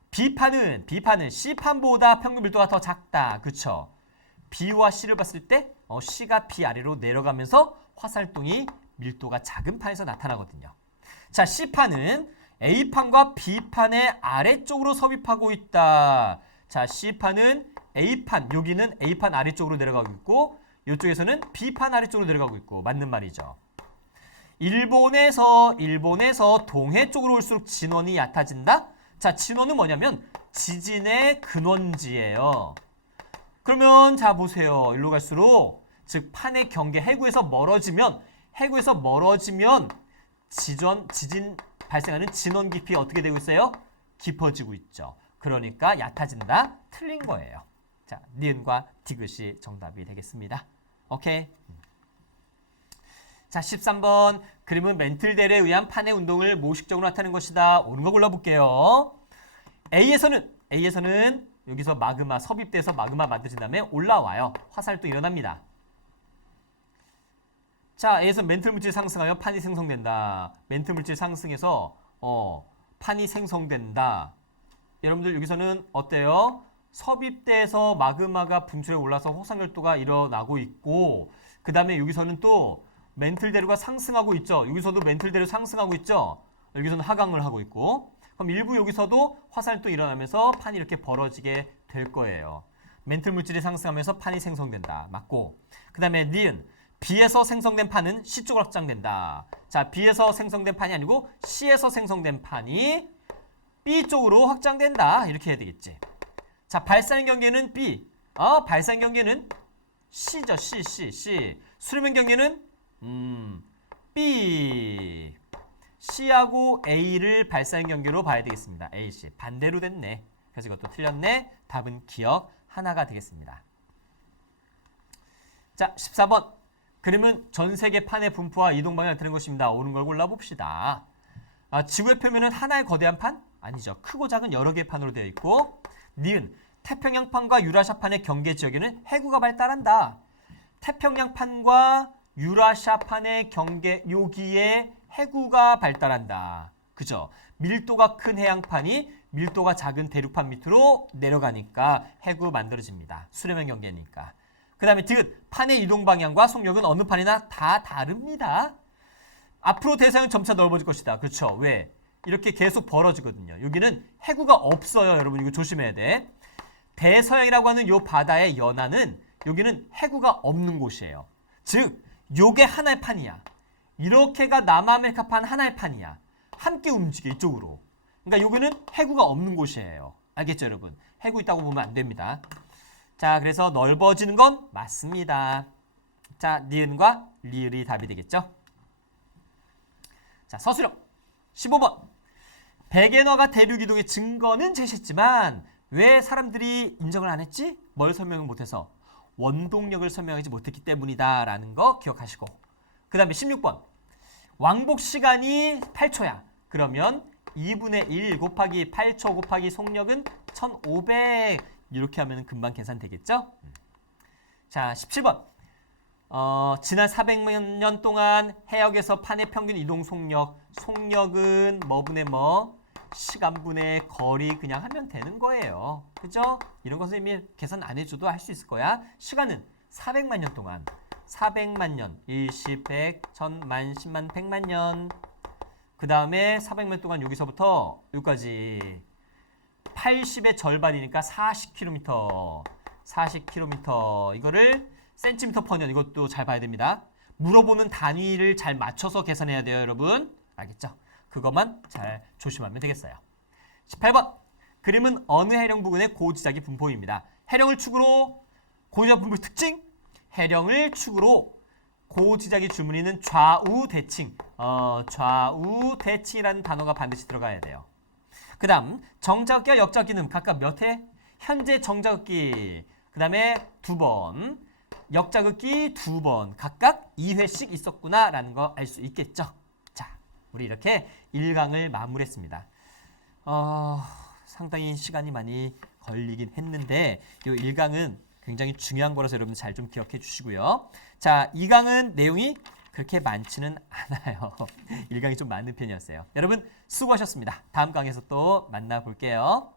B판은 C판보다 평균 밀도가 더 작다. 그쵸? B와 C를 봤을 때 C가 B 아래로 내려가면서 화살동이 밀도가 작은 판에서 나타나거든요. 자, C판은 A판과 B판의 아래쪽으로 섭입하고 있다. 자, C판은 A판, 여기는 A판 아래쪽으로 내려가고 있고 이쪽에서는 B판 아래쪽으로 내려가고 있고 맞는 말이죠. 일본에서 동해 쪽으로 올수록 진원이 얕아진다? 자, 진원은 뭐냐면 지진의 근원지예요. 그러면 자 보세요. 일로 갈수록 즉 판의 경계 해구에서 멀어지면 지진 발생하는 진원 깊이 어떻게 되고 있어요? 깊어지고 있죠. 그러니까 얕아진다. 틀린 거예요. 자, 니은과 디귿이 정답이 되겠습니다. 오케이. 자, 13번. 그림은 멘틀델에 의한 판의 운동을 모식적으로 나타내는 것이다. 옳은 거 골라볼게요. A에서는 여기서 마그마, 섭입돼서 마그마 만들어진 다음에 올라와요. 화살도 일어납니다. 자, A에서 멘틀 물질 상승하여 판이 생성된다. 멘틀 물질 상승해서 판이 생성된다. 여러분들 여기서는 어때요? 섭입돼서 마그마가 분출해 올라서 호산열도가 일어나고 있고 그 다음에 여기서는 또 멘틀대류가 상승하고 있죠. 여기서도 멘틀대류 상승하고 있죠. 여기서는 하강을 하고 있고 그럼 일부 여기서도 화산도 일어나면서 판이 이렇게 벌어지게 될 거예요. 멘틀 물질이 상승하면서 판이 생성된다. 맞고 그 다음에 니은 B에서 생성된 판은 C 쪽으로 확장된다. 자, B에서 생성된 판이 아니고 C에서 생성된 판이 B 쪽으로 확장된다. 이렇게 해야 되겠지. 자, 발산 경계는 B. 발산 경계는 C죠. C. 수렴의 경계는 B. C하고 A를 발산 경계로 봐야 되겠습니다. A, C. 반대로 됐네. 그래서 이것도 틀렸네. 답은 기억 하나가 되겠습니다. 자, 14번. 그림은 전 세계 판의 분포와 이동 방향을 나타내는 것입니다. 옳은 걸 골라봅시다. 지구의 표면은 하나의 거대한 판? 아니죠. 크고 작은 여러 개의 판으로 되어 있고 니은 태평양판과 유라시아판의 경계 지역에는 해구가 발달한다. 태평양판과 유라시아판의 경계 여기에 해구가 발달한다. 그죠? 밀도가 큰 해양판이 밀도가 작은 대륙판 밑으로 내려가니까 해구 만들어집니다. 수렴형 경계니까. 그 다음에 디귿 판의 이동 방향과 속력은 어느 판이나 다 다릅니다. 앞으로 대서양은 점차 넓어질 것이다. 그렇죠? 왜? 이렇게 계속 벌어지거든요. 여기는 해구가 없어요. 여러분 이거 조심해야 돼. 대서양이라고 하는 요 바다의 연안은 여기는 해구가 없는 곳이에요. 즉 요게 하나의 판이야. 이렇게가 남아메리카판 하나의 판이야. 함께 움직여 이쪽으로. 그러니까 여기는 해구가 없는 곳이에요. 알겠죠 여러분? 해구 있다고 보면 안 됩니다. 자, 그래서 넓어지는 건 맞습니다. 자, 니은과 리을이 답이 되겠죠? 자, 서술형 15번. 백엔화가 대륙 이동의 증거는 제시했지만 왜 사람들이 인정을 안 했지? 뭘 설명을 못해서? 원동력을 설명하지 못했기 때문이다라는 거 기억하시고, 그 다음에 16번 왕복 시간이 8초야. 그러면 2분의 1 곱하기 8초 곱하기 속력은 1500 이렇게 하면 금방 계산되겠죠? 자, 17번 지난 400만 년 동안 해역에서 판의 평균 이동 속력, 속력은 뭐분의 뭐? 시간분의 거리 그냥 하면 되는 거예요. 그죠? 이런 것은 이미 계산 안 해줘도 할 수 있을 거야. 시간은 400만 년 동안 400만 년, 일십, 백, 천, 만, 십만, 백만 년. 그 다음에 400년 동안 여기서부터 여기까지 80의 절반이니까 40km. 40km. 이거를 센티미터 퍼 년. 이것도 잘 봐야 됩니다. 물어보는 단위를 잘 맞춰서 계산해야 돼요, 여러분. 알겠죠? 그것만 잘 조심하면 되겠어요. 18번. 그림은 어느 해령 부근의 고지짝이 분포입니다. 해령을 축으로 고지짝 분포의 특징. 해령을 축으로 고지짝이 주문이는 좌우 대칭. 좌우 대칭이라는 단어가 반드시 들어가야 돼요. 그 다음 정자극기와 역자극기는 각각 몇 회? 현재 정자극기 그 다음에 2번, 역자극기 2번 각각 2회씩 있었구나 라는 거 알 수 있겠죠. 자, 우리 이렇게 1강을 마무리했습니다. 상당히 시간이 많이 걸리긴 했는데 이 1강은 굉장히 중요한 거라서 여러분 잘 좀 기억해 주시고요. 자, 2강은 내용이 그렇게 많지는 않아요. 1강이 좀 많은 편이었어요. 여러분 수고하셨습니다. 다음 강에서 또 만나볼게요.